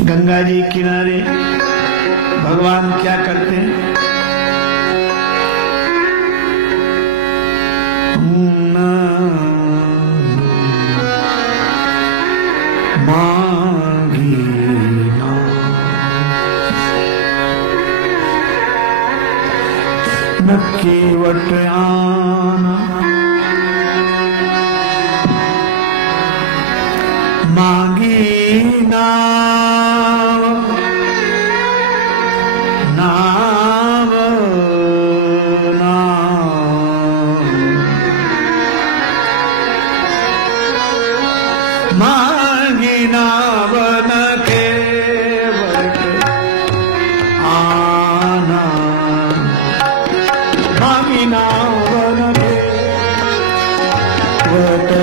गंगा जी किनारे भगवान क्या करते हैं? मांगी ना न केवट आना, मांगी नाव नाव नाव, मांगी नाव न केवट आना, मांगी नाव न केवट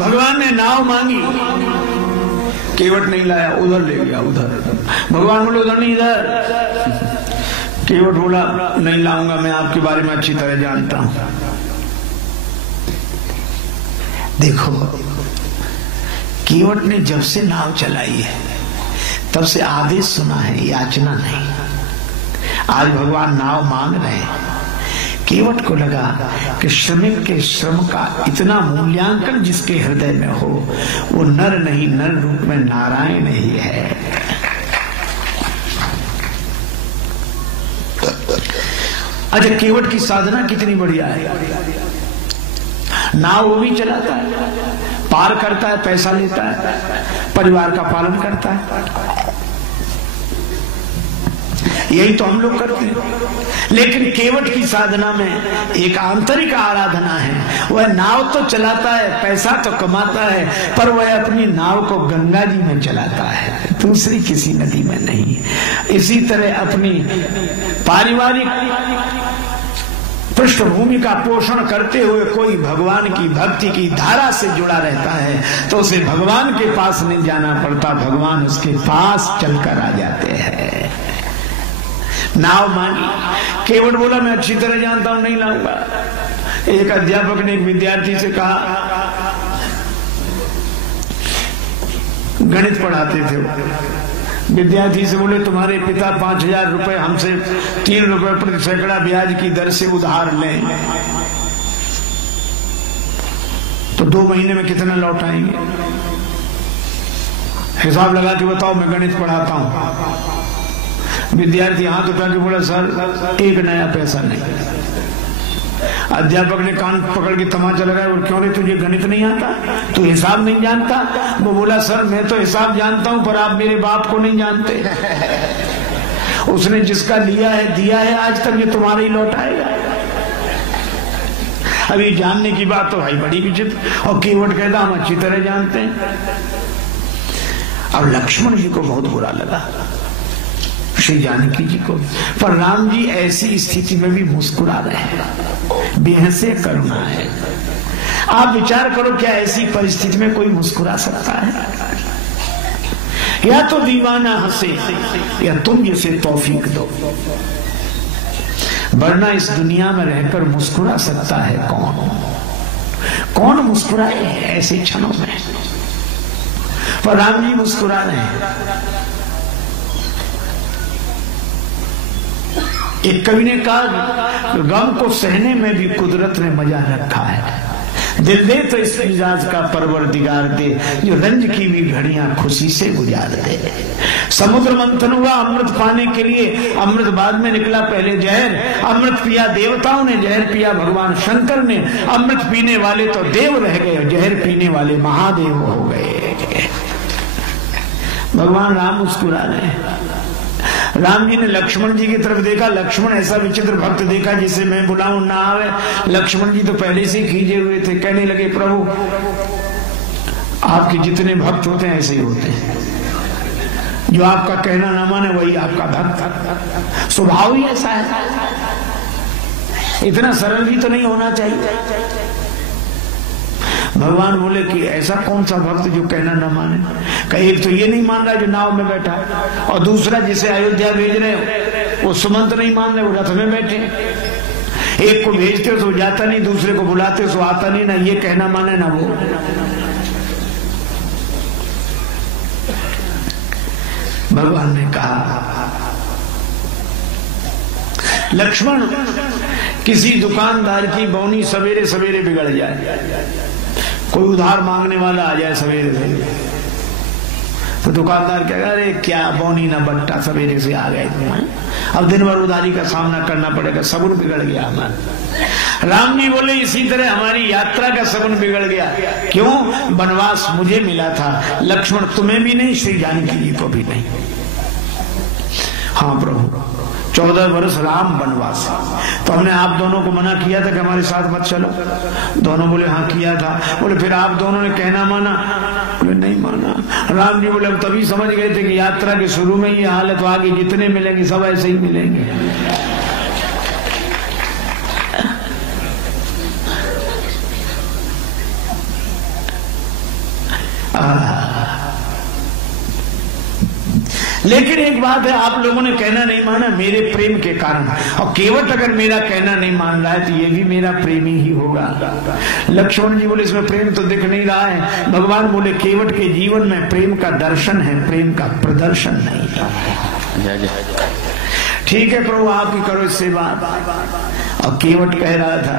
भगवान ने नाव मांगी, केवट नहीं लाया, उधर ले गया उधर। भगवान बोले उधर नहीं इधर। केवट बोला नहीं लाऊंगा, मैं आपके बारे में अच्छी तरह जानता हूं। देखो केवट ने जब से नाव चलाई है तब से आदेश सुना है, याचना नहीं। आज भगवान नाव मांग रहे हैं। केवट को लगा कि श्रमिक के श्रम का इतना मूल्यांकन जिसके हृदय में हो वो नर नहीं, नर रूप में नारायण ही है। अच्छा केवट की साधना कितनी बढ़िया है। नाव वो भी चलाता है, पार करता है, पैसा लेता है, परिवार का पालन करता है। यही तो हम लोग करते हैं। लेकिन केवट की साधना में एक आंतरिक आराधना है। वह नाव तो चलाता है, पैसा तो कमाता है, पर वह अपनी नाव को गंगा जी में चलाता है, दूसरी किसी नदी में नहीं। इसी तरह अपनी पारिवारिक पृष्ठभूमि का पोषण करते हुए कोई भगवान की भक्ति की धारा से जुड़ा रहता है तो उसे भगवान के पास नहीं जाना पड़ता, भगवान उसके पास चलकर आ जाते हैं। नाव मांगी, केवट बोला मैं अच्छी तरह जानता हूं, नहीं लाऊंगा। एक अध्यापक ने एक विद्यार्थी से कहा, गणित पढ़ाते थे वो, विद्यार्थी से बोले तुम्हारे पिता 5000 रुपए हमसे 3 रुपए प्रति सैकड़ा ब्याज की दर से उधार लें तो 2 महीने में कितना लौटाएंगे? हिसाब लगा के बताओ, मैं गणित पढ़ाता हूं। विद्यार्थी हाथ उठा के बोला सर 1 नया पैसा नहीं। अध्यापक ने कान पकड़ के तमाचा लगाया और क्यों रे तुझे गणित नहीं आता, तू हिसाब नहीं जानता? वो बोला सर मैं तो हिसाब जानता हूं पर आप मेरे बाप को नहीं जानते। उसने जिसका लिया है दिया है, आज तक ये तुम्हारे ही लौटाएगा। अभी जानने की बात तो भाई बड़ी विचित्र। और केवट कहता हम अच्छी तरह जानते हैं। अब लक्ष्मण जी को बहुत बुरा लगा, श्री जानकी जी को, पर राम जी ऐसी स्थिति में भी मुस्कुरा रहे हैं। बेहसे करुणा है। आप विचार करो, क्या ऐसी परिस्थिति में कोई मुस्कुरा सकता है? या तो दीवाना हंसे या तुम इसे तौफीक दो, वरना इस दुनिया में रहकर मुस्कुरा सकता है कौन? कौन मुस्कुराए ऐसे क्षणों में? पर राम जी मुस्कुरा रहे हैं। एक कवि ने कहा, गम को सहने में भी कुदरत ने मजा रखा है। दिल दे तो इस मिजाज का परवरदिगार दे, जो रंज की भी घड़ियां खुशी से गुजार दे। समुद्र मंथन हुआ अमृत पाने के लिए, अमृत बाद में निकला पहले जहर। अमृत पिया देवताओं ने, जहर पिया भगवान शंकर ने। अमृत पीने वाले तो देव रह गए, जहर पीने वाले महादेव हो गए। भगवान राम मुस्कुरा रहे हैं। राम जी ने लक्ष्मण जी की तरफ देखा। लक्ष्मण ऐसा विचित्र भक्त देखा जिसे मैं बुलाऊं ना आवे। लक्ष्मण जी तो पहले से ही खींचे हुए थे। कहने लगे, प्रभु आपके जितने भक्त होते हैं ऐसे ही होते हैं, जो आपका कहना ना माने वही आपका भक्त। स्वभाव ही ऐसा है, इतना सरल भी तो नहीं होना चाहिए। भगवान बोले कि ऐसा कौन सा भक्त जो कहना न माने? कहीं एक तो ये नहीं मान रहा जो नाव में बैठा है, और दूसरा जिसे अयोध्या भेज रहे हो वो सुमंत नहीं मान रहे, वो रथ में बैठे। एक को भेजते हो तो जाता नहीं, दूसरे को बुलाते हो तो आता नहीं, ना ये कहना माने ना वो। भगवान ने कहा, लक्ष्मण किसी दुकानदार की बौनी सवेरे सवेरे बिगड़ जाए, कोई उधार मांगने वाला आ जाए सवेरे से, तो दुकानदार कहेगा, अरे क्या बौनी ना बट्टा, सवेरे से आ गए तुम, अब दिन भर उधारी का सामना करना पड़ेगा, सब्र बिगड़ गया हमारा। राम जी बोले, इसी तरह हमारी यात्रा का सब्र बिगड़ गया। क्यों? वनवास मुझे मिला था, लक्ष्मण तुम्हें भी नहीं, श्री जानकी जी को भी नहीं। हाँ प्रभु, 14 वर्ष राम वनवास, तो हमने आप दोनों को मना किया था कि हमारे साथ मत चलो। दोनों बोले हाँ किया था। बोले फिर आप दोनों ने कहना माना? बोले नहीं माना। राम जी बोले, हम तभी समझ गए थे कि यात्रा के शुरू में ये हाल है, तो आगे जितने मिलेंगे सब ऐसे ही मिलेंगे। लेकिन एक बात है, आप लोगों ने कहना नहीं माना मेरे प्रेम के कारण, और केवट अगर मेरा कहना नहीं मान रहा है तो ये भी मेरा प्रेमी ही होगा। लक्ष्मण जी बोले, इसमें प्रेम तो दिख नहीं रहा है। भगवान बोले, केवट के जीवन में प्रेम का दर्शन है, प्रेम का प्रदर्शन नहीं। ठीक है प्रभु, आप ही करो इससे बात। और केवट कह रहा था,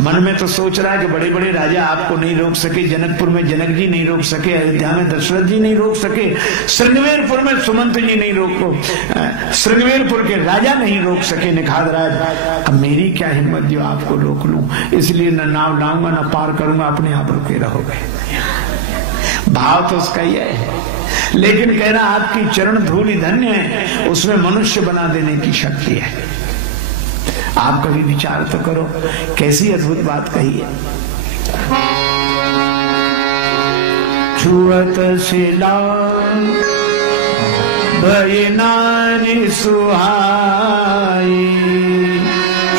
मन में तो सोच रहा है कि बड़े बड़े राजा आपको नहीं रोक सके, जनकपुर में जनक जी नहीं रोक सके, अयोध्या में दशरथ जी नहीं रोक सके, श्रृंगवेरपुर में सुमंत जी नहीं रोको, श्रृंगवेरपुर के राजा नहीं रोक सके निखाद राज। अब मेरी क्या हिम्मत जो आपको रोक लूं, इसलिए न नाव लाऊंगा न पार करूंगा, अपने आप रुके रहोगे। भाव तो उसका ही है, लेकिन कहना आपकी चरण धूलि धन्य है, उसमें मनुष्य बना देने की शक्ति है। आप कभी विचार तो करो, कैसी अद्भुत बात कही है। छुअत शिला भय नारी सुहाई,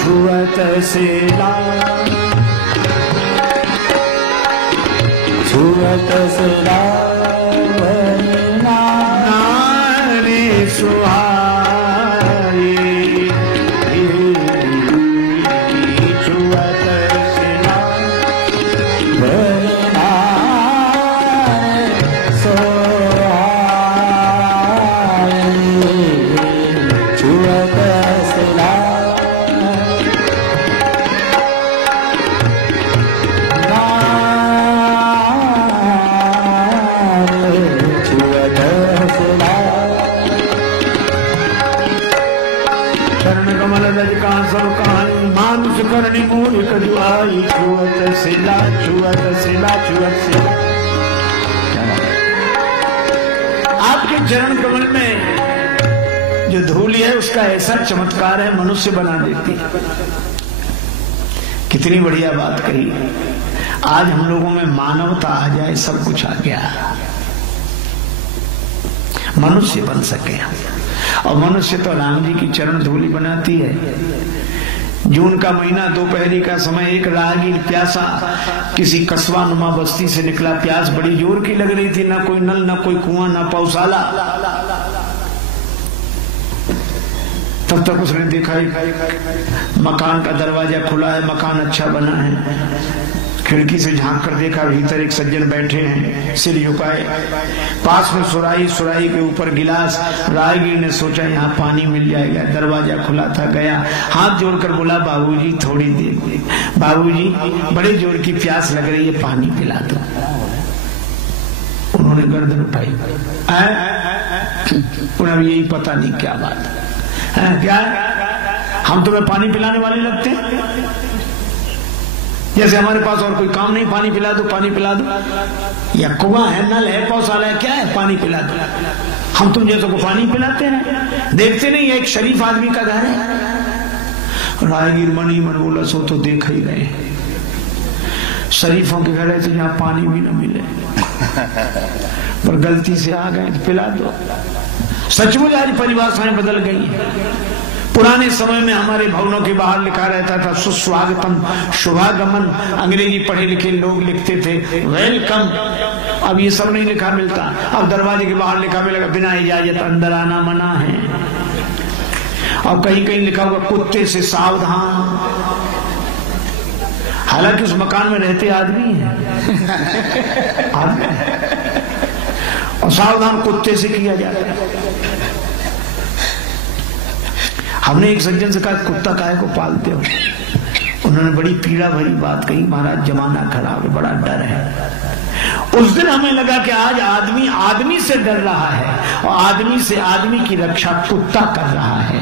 छुअत शिला, छुअत शिला भय नारी सुहाई, करनी मूर्ख जुआई, छुअत सिला, छुअत सिला, छुअत सिला। आपके चरण कमल में जो धूल है उसका ऐसा चमत्कार है, मनुष्य बना देती है। कितनी बढ़िया बात कही। आज हम लोगों में मानवता आ जाए, सब कुछ आ गया, मनुष्य बन सके। और मनुष्य तो राम जी की चरण धूलि बनाती है। जून का महीना, दोपहरी का समय, एक राहगीर प्यासा किसी कस्बा नुमा बस्ती से निकला। प्यास बड़ी जोर की लग रही थी, ना कोई नल, ना कोई कुआं, ना पौशाला। तब तक उसने देखा मकान का दरवाजा खुला है, मकान अच्छा बना है। खिड़की से झांक कर देखा, भीतर एक सज्जन बैठे हैं, सिर झुकाए, पास में सुराही, सुराही के ऊपर गिलास। राहगीर ने सोचा यहाँ पानी मिल जाएगा। दरवाजा खुला था, गया, हाथ जोड़कर बोला, बाबूजी थोड़ी देर, बाबूजी बड़े जोर की प्यास लग रही है, पानी पिला दो। उन्होंने गर्दन उठाई, उन्हें यही पता नहीं क्या बात है, क्या हम तुम्हें पानी पिलाने वाले लगते हैं? जैसे हमारे पास और कोई काम नहीं, पानी पिला दो, पानी पिला दो। या कुआं है, नल है, पौशाला है, क्या है, पानी पिला दो। हम तुम जैसे को पानी पिलाते हैं? देखते नहीं एक शरीफ आदमी का घर है। राहगीर मन ही मन बोला, सो तो देख ही रहे, शरीफों के घर है तो यहाँ पानी भी न मिले, पर गलती से आ गए तो पिला दो। सचमुच आज परिभाषाएं बदल गई। पुराने समय में हमारे भवनों के बाहर लिखा रहता था सुस्वागतम, शुभागमन। अंग्रेजी पढ़े लिखे लोग लिखते थे वेलकम। अब ये सब नहीं लिखा मिलता। अब दरवाजे के बाहर लिखा मिलेगा बिना इजाजत अंदर आना मना है। और कहीं कहीं लिखा होगा कुत्ते से सावधान। हालांकि उस मकान में रहते आदमी है, और सावधान कुत्ते से किया जाता है। हमने एक सज्जन से कहा, कुत्ता काहे को पालते हो? उन्होंने बड़ी पीड़ा भरी बात कही, महाराज जमाना खराब है, बड़ा डर है। उस दिन हमें लगा कि आज आदमी आदमी से डर रहा है, और आदमी से आदमी की रक्षा कुत्ता कर रहा है,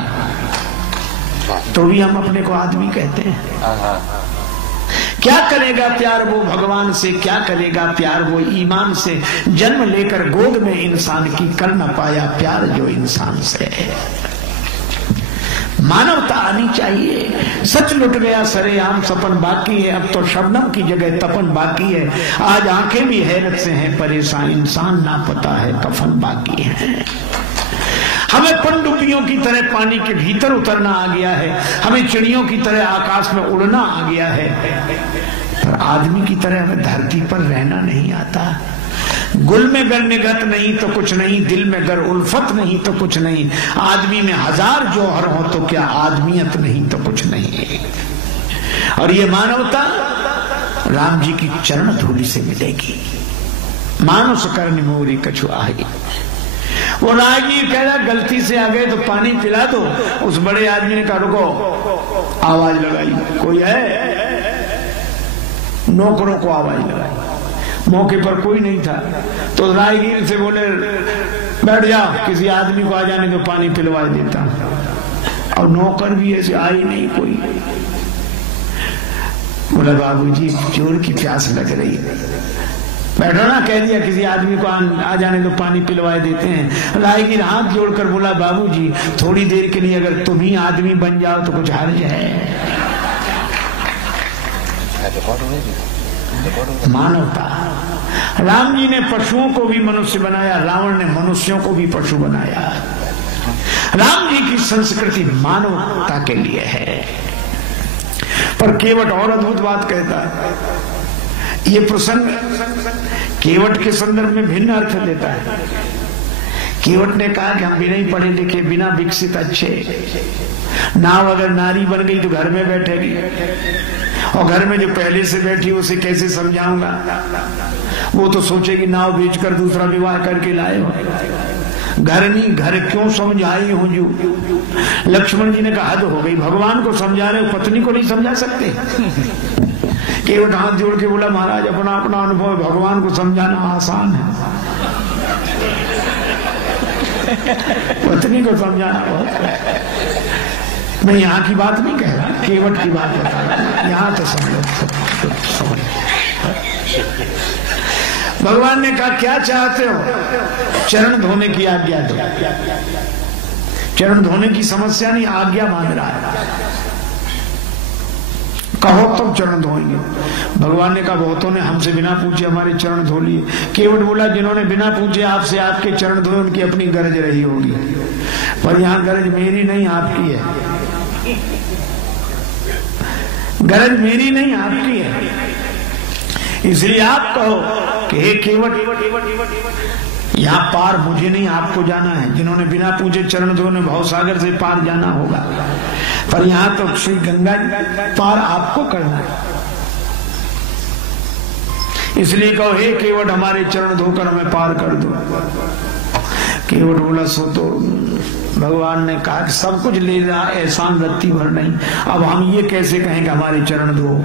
तो भी हम अपने को आदमी कहते हैं। क्या करेगा प्यार वो भगवान से, क्या करेगा प्यार वो ईमान से। जन्म लेकर गोद में इंसान की कर न पाया प्यार जो इंसान से है। मानवता आनी चाहिए। सच लुट गया सरेआम, सपन बाकी है, अब तो शबनम की जगह तपन बाकी है। आज आंखें भी हैरत से हैं परेशान, इंसान ना पता है कफन बाकी है। हमें पनडुब्बियों की तरह पानी के भीतर उतरना आ गया है, हमें चिड़ियों की तरह आकाश में उड़ना आ गया है, पर आदमी की तरह हमें धरती पर रहना नहीं आता। गुल में गर निगत नहीं तो कुछ नहीं, दिल में गर उल्फत नहीं तो कुछ नहीं। आदमी में हजार जौहर हो तो क्या आदमियत नहीं तो कुछ नहीं। और ये मानवता राम जी की चरण धूलि से मिलेगी। मानुष करनी मोरी कछु आई। वो राहगीर कह रहा गलती से आ गए तो पानी पिला दो। उस बड़े आदमी ने कहा रुको, आवाज लगाई, कोई है? नौकरों को आवाज लगाई, मौके पर कोई नहीं था। तो राहगीर से बोले बैठ जाओ, किसी आदमी को आ जाने तो पानी पिलवा देता। और नौकर भी ऐसे आई नहीं कोई। बोला बाबूजी जोर की प्यास लग रही है, बैठो ना, कह दिया किसी आदमी को आ जाने तो पानी पिलवाए देते हैं। राहगीर हाथ जोड़कर बोला बाबूजी थोड़ी देर के लिए अगर तुम ही आदमी बन जाओ तो कुछ हर्ज है। मानवता। राम जी ने पशुओं को भी मनुष्य बनाया, रावण ने मनुष्यों को भी पशु बनाया। राम जी की संस्कृति मानवता के लिए है। पर केवट और अद्भुत बात कहता है। ये प्रसंग केवट के संदर्भ में भिन्न अर्थ देता है। केवट ने कहा कि हम बिना ही पढ़े लिखे, बिना विकसित अच्छे, नाव अगर नारी बन गई तो घर में बैठेगी, और घर में जो पहले से बैठी उसे कैसे समझाऊंगा? वो तो सोचेगी नाव बेचकर दूसरा विवाह करके लाए हो। घर नहीं, घर क्यों समझाई हूं जू। लक्ष्मण जी ने कहा हद हो गई, भगवान को समझा रहे हो, पत्नी को नहीं समझा सकते। केवट हाथ जोड़ के बोला महाराज अपना अपना अनुभव, भगवान को समझाना आसान है, पत्नी को समझाना बहुत। मैं यहाँ की बात नहीं कह रहा, केवट की बात बता रहा, यहाँ तो समझो। भगवान ने कहा क्या चाहते हो? चरण धोने की आज्ञा दो। चरण धोने की समस्या नहीं, आज्ञा मांग रहा है। कहो तुम चरण धोएंगे। भगवान ने कहा बहुतों ने हमसे बिना पूछे हमारे चरण धो लिए। केवट बोला जिन्होंने बिना पूछे आपसे आपके चरण धोए उनकी अपनी गरज रही होगी, पर यहाँ गरज मेरी नहीं आपकी है। गरज मेरी नहीं आपकी है। इसलिए आप कहो कि हे केवट, यहाँ पार मुझे नहीं आपको जाना है। जिन्होंने बिना पूछे चरण धोने भवसागर से पार जाना होगा, पर यहाँ तो श्री गंगा पार आपको करना है। इसलिए कहो हे केवट हमारे चरण धोकर हमें पार कर दो। केवट बोला सो तो भगवान ने कहा कि सब कुछ ले रहा, एहसान रत्ती भर नहीं। अब हम ये कैसे कहें कि हमारे चरण धो?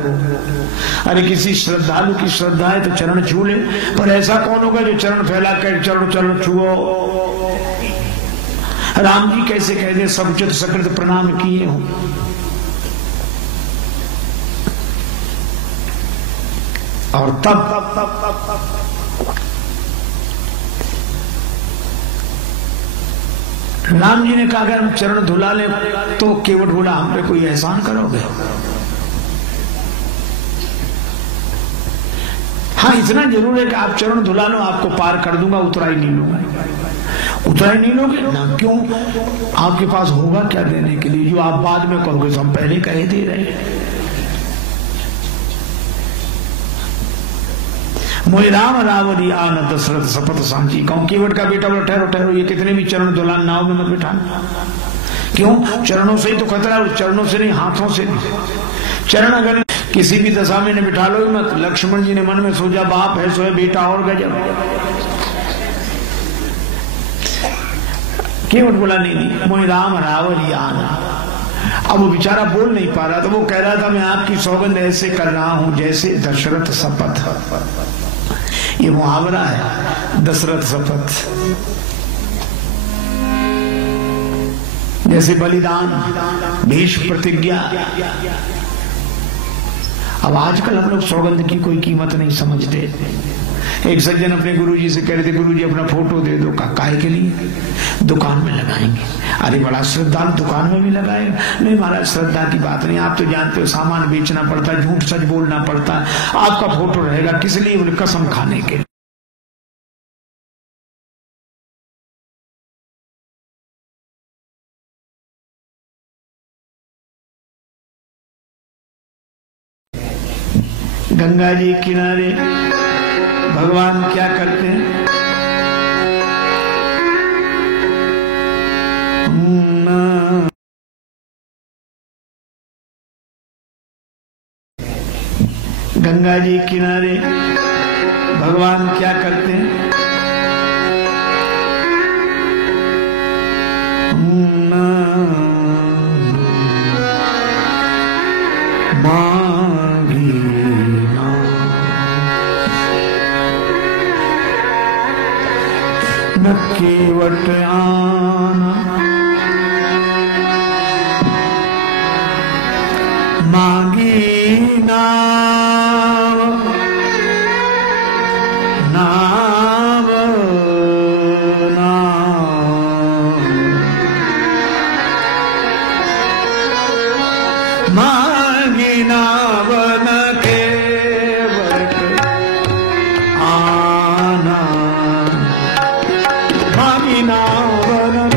अरे किसी श्रद्धालु की श्रद्धा है तो चरण छू ले, पर ऐसा कौन होगा जो चरण फैला कर चरण चरण छुओ? राम जी कैसे कह दे समुचित सकृत प्रणाम किए हो। और तब राम जी ने कहा अगर हम चरण धुला ले तो केवट बोला हम पे कोई एहसान करोगे? हाँ इतना जरूर है कि आप चरण धुला लो, आपको पार कर दूंगा, उतराई नहीं लूंगा। उतराई नहीं लोगे ना? क्यों? आपके पास होगा क्या देने के लिए? जो आप बाद में कहोगे तो हम पहले कहे दे रहे। मोहि राम रावरी आन दशरथ शपथ सांची। कहूं केवट का बेटा बोला ठहरो ठहरो, ये कितने भी चरण धुलान नाव में मत बिठाना। क्यों? चरणों से ही तो खतरा है, चरणों से नहीं हाथों से भी। चरण अगर किसी भी दशा में ने बिठा लो मत। लक्ष्मण जी ने मन में सोचा बाप है सोए बेटा और गजब। केवट बोला नहीं नहीं मोहि राम रावरी आन। अब वो बेचारा बोल नहीं पा रहा, तो वो कह रहा था मैं आपकी सौगंध ऐसे कर रहा हूं जैसे दशरथ शपथ। ये मुहावरा है, दशरथ शपथ। जैसे बलिदान, भीष्म प्रतिज्ञा। अब आजकल हम लोग सौगंध की कोई कीमत नहीं समझते। एक सज्जन अपने गुरुजी से कह रहे थे गुरुजी अपना फोटो दे दो। काहे के लिए? दुकान में लगाएंगे। अरे बड़ा श्रद्धालु दुकान में भी लगाएगा? नहीं महाराज श्रद्धा की बात नहीं, आप तो जानते हो सामान बेचना पड़ता है, झूठ सच बोलना पड़ता है, आपका फोटो रहेगा किस लिए? बोले कसम खाने के। गंगा जी किनारे भगवान क्या करते हैं? गंगा जी किनारे भगवान क्या करते हैं? केवट आना मांगी नाव, नाव नाव मांगी नाव न केवट आना। मांगी नाव न केवट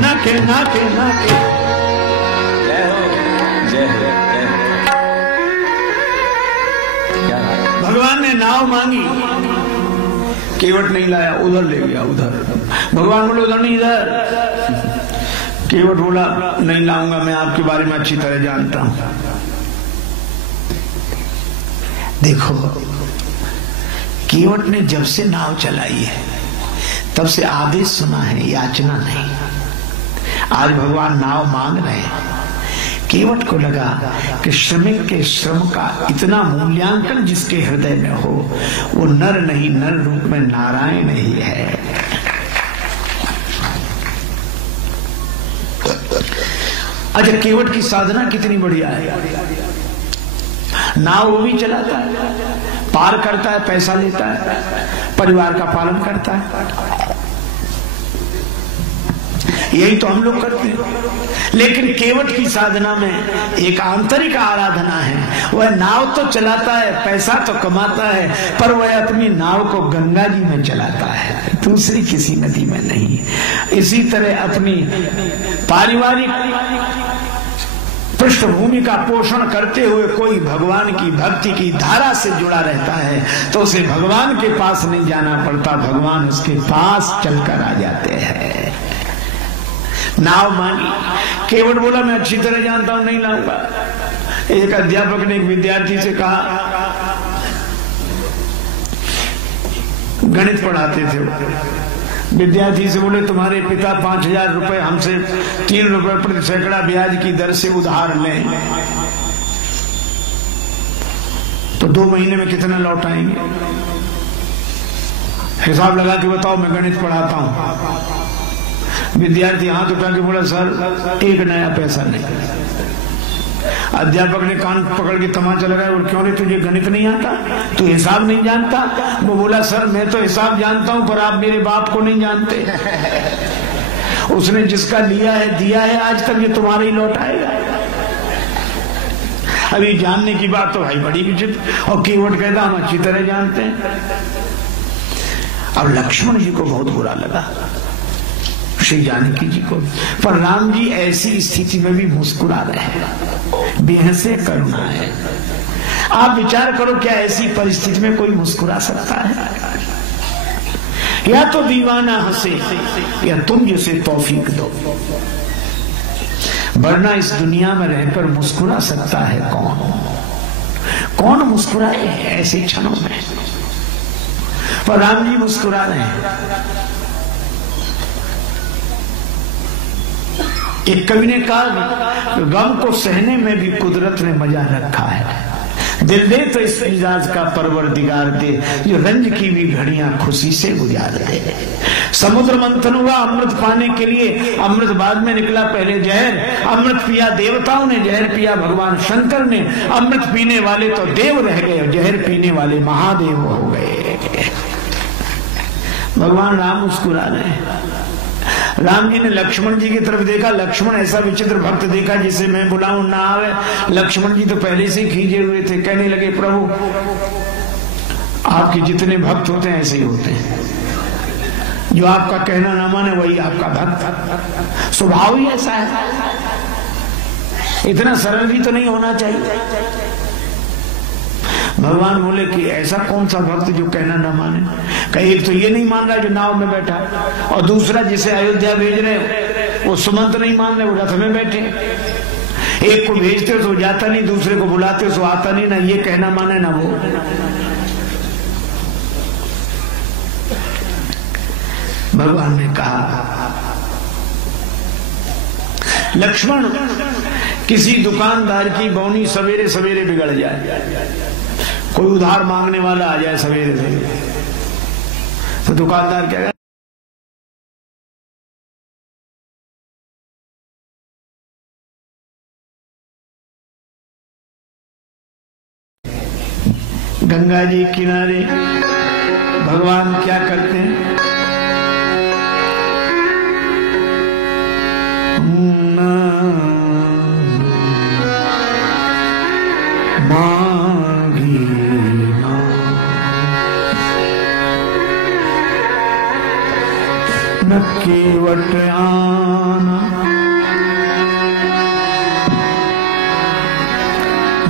नाके नाके नाके। जय हो जय हो जय हो। क्या भगवान ने नाव मांगी, केवट नहीं लाया, उधर ले गया उधर। भगवान बोले उधर नहीं इधर। केवट बोला नहीं लाऊंगा, मैं आपके बारे में अच्छी तरह जानता हूं। देखो केवट ने जब से नाव चलाई है तब से आदेश सुना है, याचना नहीं। आज भगवान नाव मांग रहे हैं। केवट को लगा कि श्रमिक के श्रम का इतना मूल्यांकन जिसके हृदय में हो वो नर नहीं, नर रूप में नारायण ही है। अच्छा केवट की साधना कितनी बढ़िया है। नाव वो भी चलाता है, पार करता है, पैसा लेता है, परिवार का पालन करता है। यही तो हम लोग करते हैं। लेकिन केवट की साधना में एक आंतरिक आराधना है। वह नाव तो चलाता है, पैसा तो कमाता है, पर वह अपनी नाव को गंगा जी में चलाता है, दूसरी किसी नदी में नहीं। इसी तरह अपनी पारिवारिक पृष्ठभूमि का पोषण करते हुए कोई भगवान की भक्ति की धारा से जुड़ा रहता है तो उसे भगवान के पास नहीं जाना पड़ता, भगवान उसके पास चलकर आ जाते हैं। नाव मांगी, केवट बोला मैं अच्छी तरह जानता हूं, नहीं लाऊंगा। एक अध्यापक ने एक विद्यार्थी से कहा, गणित पढ़ाते थे, विद्यार्थी से बोले तुम्हारे पिता 5,000 रुपए हमसे 3 रुपए प्रति सैकड़ा ब्याज की दर से उधार लें तो 2 महीने में कितना लौटाएंगे? हिसाब लगा के बताओ, मैं गणित पढ़ाता हूं। विद्यार्थी हाथ उठा के बोला सर 1 नया पैसा नहीं। अध्यापक ने कान पकड़ के तमाचा लगाया, और क्यों रे तुझे गणित नहीं आता, तू हिसाब नहीं जानता? वो बोला सर मैं तो हिसाब जानता हूं पर आप मेरे बाप को नहीं जानते। उसने जिसका लिया है दिया है, आज तक ये तुम्हारे ही लौटाएगा। अभी जानने की बात तो भाई बड़ी विचित्र। और केवट कहता हम अच्छी तरह जानते हैं। अब लक्ष्मण जी को बहुत बुरा लगा, श्री जानकी जी को, पर राम जी ऐसी स्थिति में भी मुस्कुरा रहे हैं, बेहसे करुणा है। आप विचार करो क्या ऐसी परिस्थिति में कोई मुस्कुरा सकता है? या तो दीवाना हंसे या तुम जिसे तौफीक दो, वरना इस दुनिया में रहकर मुस्कुरा सकता है कौन? कौन मुस्कुराए ऐसे क्षणों में? पर राम जी मुस्कुरा रहे हैं। एक कवि ने कहा गम को सहने में भी कुदरत ने मजा रखा है, दिल दे तो इस मिजाज का परवरदिगार दे, जो रंज की भी घड़ियां खुशी से गुजार दे। समुद्र मंथन हुआ अमृत पाने के लिए, अमृत बाद में निकला पहले जहर। अमृत पिया देवताओं ने, जहर पिया भगवान शंकर ने। अमृत पीने वाले तो देव रह गए, जहर पीने वाले महादेव हो गए। भगवान राम मुस्कुरा रहे हैं। राम जी ने लक्ष्मण जी की तरफ देखा, लक्ष्मण ऐसा विचित्र भक्त देखा जिसे मैं बुलाऊं ना आवे। लक्ष्मण जी तो पहले से खींचे हुए थे, कहने लगे प्रभु आपके जितने भक्त होते हैं ऐसे ही होते हैं, जो आपका कहना ना माने वही आपका भक्त। स्वभाव ही ऐसा है, इतना सरल भी तो नहीं होना चाहिए। भगवान बोले कि ऐसा कौन सा भक्त जो कहना ना माने? कहीं एक तो ये नहीं मान रहा जो नाव में बैठा, और दूसरा जिसे अयोध्या भेज रहे वो सुमंत नहीं मान रहे, वो रथ में बैठे। एक को भेजते हो तो जाता नहीं, दूसरे को बुलाते हो तो आता नहीं, ना ये कहना माने ना वो। भगवान ने कहा लक्ष्मण किसी दुकानदार की बौनी सवेरे सवेरे बिगड़ जाए, कोई उधार मांगने वाला आ जाए सवेरे से, तो दुकानदार क्या गंगा जी किनारे भगवान क्या करते हैं? मांगी ना न केवट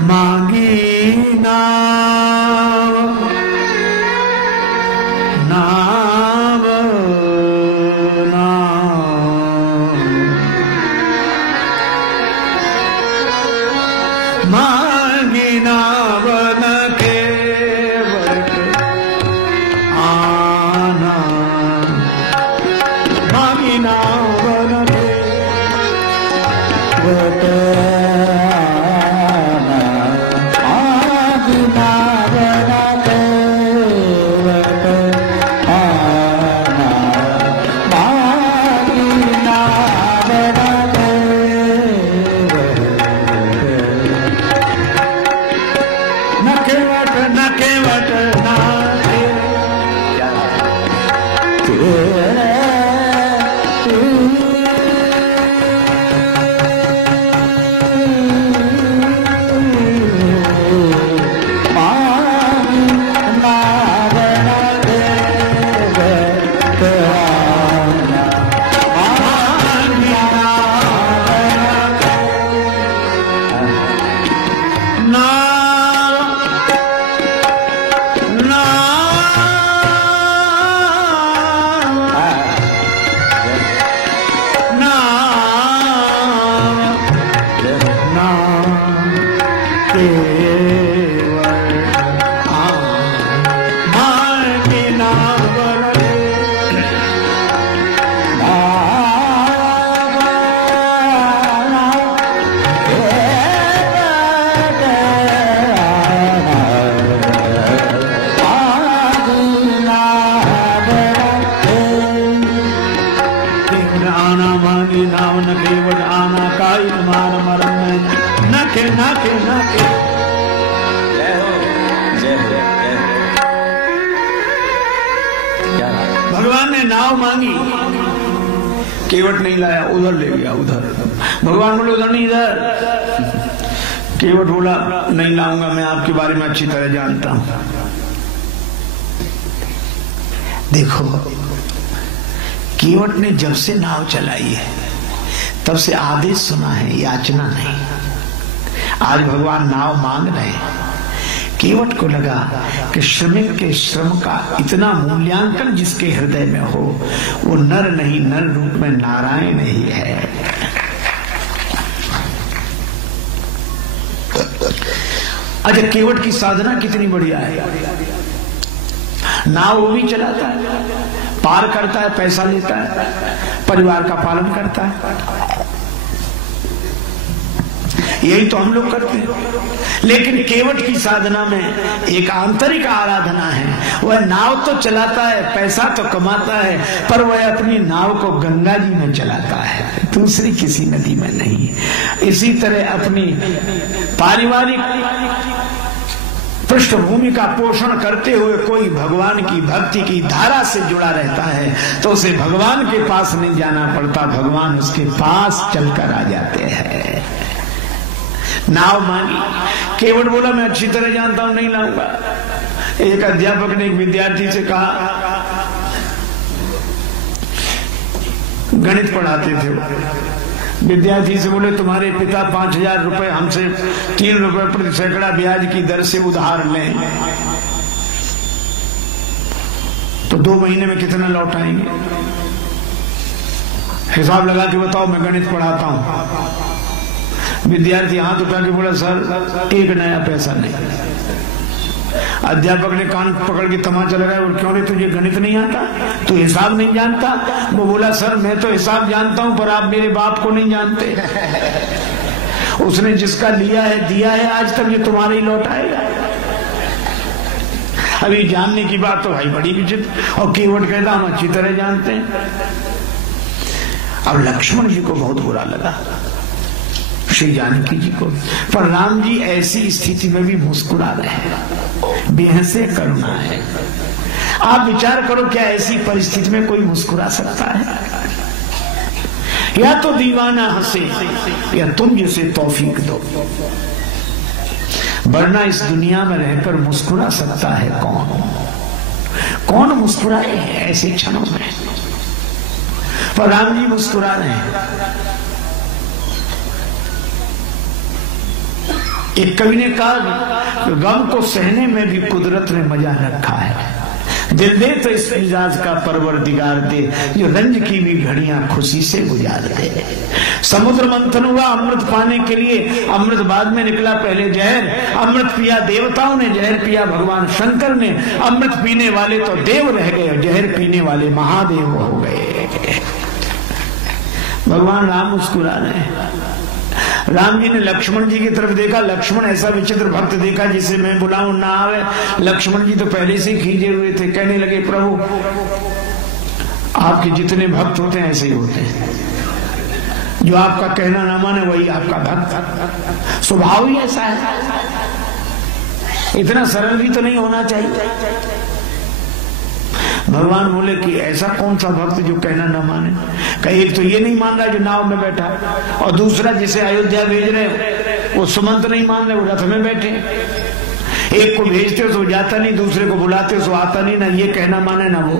मांगी नाव नाव नाव मांगी नाव न केवट आना मांगी नाव न केवट भगवान ने नाव मांगी, केवट नहीं लाया, उधर ले गया उधर। भगवान बोले उधर नहीं इधर। केवट बोला नहीं लाऊंगा, मैं आपके बारे में अच्छी तरह जानता हूं। देखो केवट ने जब से नाव चलाई है तब से आदेश सुना है, याचना नहीं। आज भगवान नाव मांग रहे हैं। केवट को लगा कि श्रमिक के श्रम का इतना मूल्यांकन जिसके हृदय में हो वो नर नहीं, नर रूप में नारायण ही है। अच्छा केवट की साधना कितनी बढ़िया है। नाव वो भी चलाता है, पार करता है, पैसा लेता है, परिवार का पालन करता है। यही तो हम लोग करते हैं। लेकिन केवट की साधना में एक आंतरिक आराधना है। वह नाव तो चलाता है, पैसा तो कमाता है, पर वह अपनी नाव को गंगा जी में चलाता है, दूसरी किसी नदी में नहीं। इसी तरह अपनी पारिवारिक पृष्ठभूमि का पोषण करते हुए कोई भगवान की भक्ति की धारा से जुड़ा रहता है तो उसे भगवान के पास नहीं जाना पड़ता, भगवान उसके पास चलकर आ जाते हैं। नाव मांगी, केवट बोला मैं अच्छी तरह जानता हूं, नहीं लाऊंगा। एक अध्यापक ने एक विद्यार्थी से कहा, गणित पढ़ाते थे, विद्यार्थी से बोले तुम्हारे पिता 5,000 रुपए हमसे 3 रुपए प्रति सैकड़ा ब्याज की दर से उधार लें तो 2 महीने में कितना लौटाएंगे? हिसाब लगा के बताओ, मैं गणित पढ़ाता हूं। विद्यार्थी हाथ उठा के बोला सर 1 नया पैसा नहीं। अध्यापक ने कान पकड़ के तमाचा लगाया, और क्यों रे तुझे गणित नहीं आता, तू हिसाब नहीं जानता? वो बोला सर मैं तो हिसाब जानता हूं पर आप मेरे बाप को नहीं जानते। उसने जिसका लिया है दिया है, आज तक ये तुम्हारे ही लौटाएगा। अभी जानने की बात तो भाई बड़ी विचित्र। और केवट कहता हम अच्छी तरह जानते हैं। अब लक्ष्मण जी को बहुत बुरा लगा, श्री जानकी जी को, पर राम जी ऐसी स्थिति में भी मुस्कुरा रहे हैं, बेहसे करुणा है। आप विचार करो क्या ऐसी परिस्थिति में कोई मुस्कुरा सकता है? या तो दीवाना हंसे या तुम जिसे तौफीक दो, वरना इस दुनिया में रहकर मुस्कुरा सकता है कौन? कौन मुस्कुराए ऐसे क्षणों में? पर राम जी मुस्कुरा रहे हैं। एक कवि ने कहा, गम को सहने में भी कुदरत ने मजा रखा है। दिल दे तो इस मिजाज का परवरदिगार दे, जो रंज की भी घड़ियां खुशी से गुजार दे। समुद्र मंथन हुआ अमृत पाने के लिए, अमृत बाद में निकला पहले जहर। अमृत पिया देवताओं ने, जहर पिया भगवान शंकर ने। अमृत पीने वाले तो देव रह गए, जहर पीने वाले महादेव हो गए। भगवान राम मुस्कुरा रहे हैं। राम जी ने लक्ष्मण जी की तरफ देखा। लक्ष्मण ऐसा विचित्र भक्त देखा जिसे मैं बुलाऊं ना आवे। लक्ष्मण जी तो पहले से ही खींचे हुए थे। कहने लगे, प्रभु आपके जितने भक्त होते हैं ऐसे ही होते हैं, जो आपका कहना ना माने वही आपका भक्त। स्वभाव ही ऐसा है, इतना सरल भी तो नहीं होना चाहिए। भगवान बोले कि ऐसा कौन सा भक्त जो कहना न माने। कहीं एक तो ये नहीं मान रहा जो नाव में बैठा, और दूसरा जिसे अयोध्या भेज रहे वो सुमंत नहीं मान रहे, वो रथ में बैठे। एक को भेजते हो तो जाता नहीं, दूसरे को बुलाते हो तो आता नहीं, ना ये कहना माने ना वो।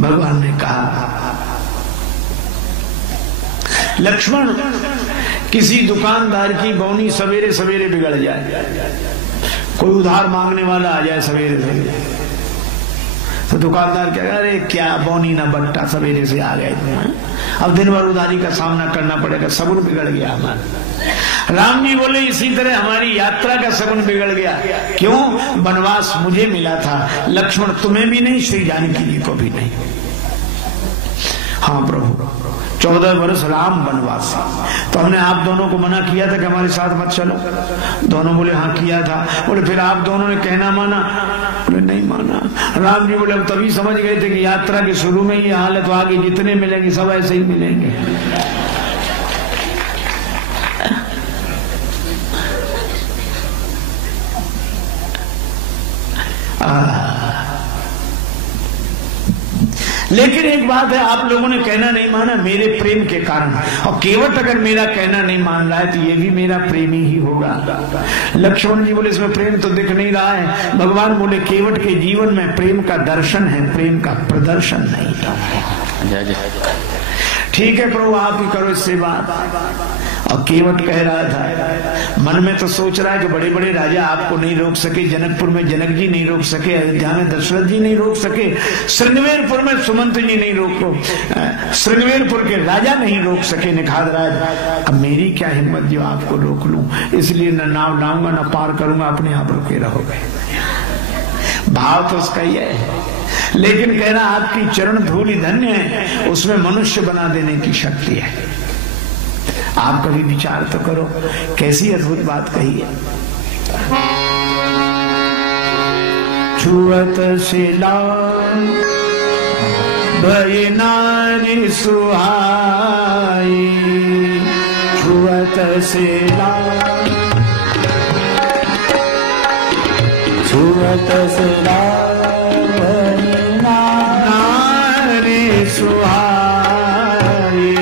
भगवान ने कहा, लक्ष्मण किसी दुकानदार की बौनी सवेरे सवेरे बिगड़ जाए, कोई उधार मांगने वाला आ जाए सवेरे सवेरे, तो दुकानदार क्या, अरे क्या बौनी ना बट्टा सवेरे से आ गए, अब दिन भर उधारी का सामना करना पड़ेगा, सगुन बिगड़ गया हमारा। राम जी बोले इसी तरह हमारी यात्रा का सगुन बिगड़ गया। क्यों? वनवास मुझे मिला था, लक्ष्मण तुम्हें भी नहीं, श्री जानकी जी को भी नहीं। हाँ प्रभु, 14 वर्ष राम वनवास, तो हमने आप दोनों को मना किया था कि हमारे साथ मत चलो। दोनों बोले हाँ किया था। बोले फिर आप दोनों ने कहना माना? बोले नहीं माना। राम जी बोले अब तभी समझ गए थे कि यात्रा के शुरू में ये हालत, तो आगे जितने मिलेंगे सब ऐसे ही मिलेंगे। लेकिन एक बात है, आप लोगों ने कहना नहीं माना मेरे प्रेम के कारण, और केवट अगर मेरा कहना नहीं मान रहा है तो ये भी मेरा प्रेमी ही होगा। लक्ष्मण जी बोले इसमें प्रेम तो दिख नहीं रहा है। भगवान बोले केवट के जीवन में प्रेम का दर्शन है, प्रेम का प्रदर्शन नहीं। ठीक है प्रभु आप ही करो इससे बात। और केवट कह रहा था, मन में तो सोच रहा है कि बड़े बड़े राजा आपको नहीं रोक सके, जनकपुर में जनक जी नहीं रोक सके, अयोध्या में दशरथ जी नहीं रोक सके, श्रृंगवेरपुर में सुमंत जी नहीं रोको, श्रृंगवेरपुर के राजा नहीं रोक सके निखाद राज। अब मेरी क्या हिम्मत जो आपको रोक लूं, इसलिए न नाव लाऊंगा न पार करूंगा, अपने आप रुके रहोगे। भाव तो उसका ही है, लेकिन कहना आपकी चरण धूलि धन्य है, उसमें मनुष्य बना देने की शक्ति है। आप कभी विचार तो करो, कैसी अद्भुत बात कही है। छुअत शिला भय नारी सुहाई, छुअत शिला, छुअत शिला भय नारी सुहाई,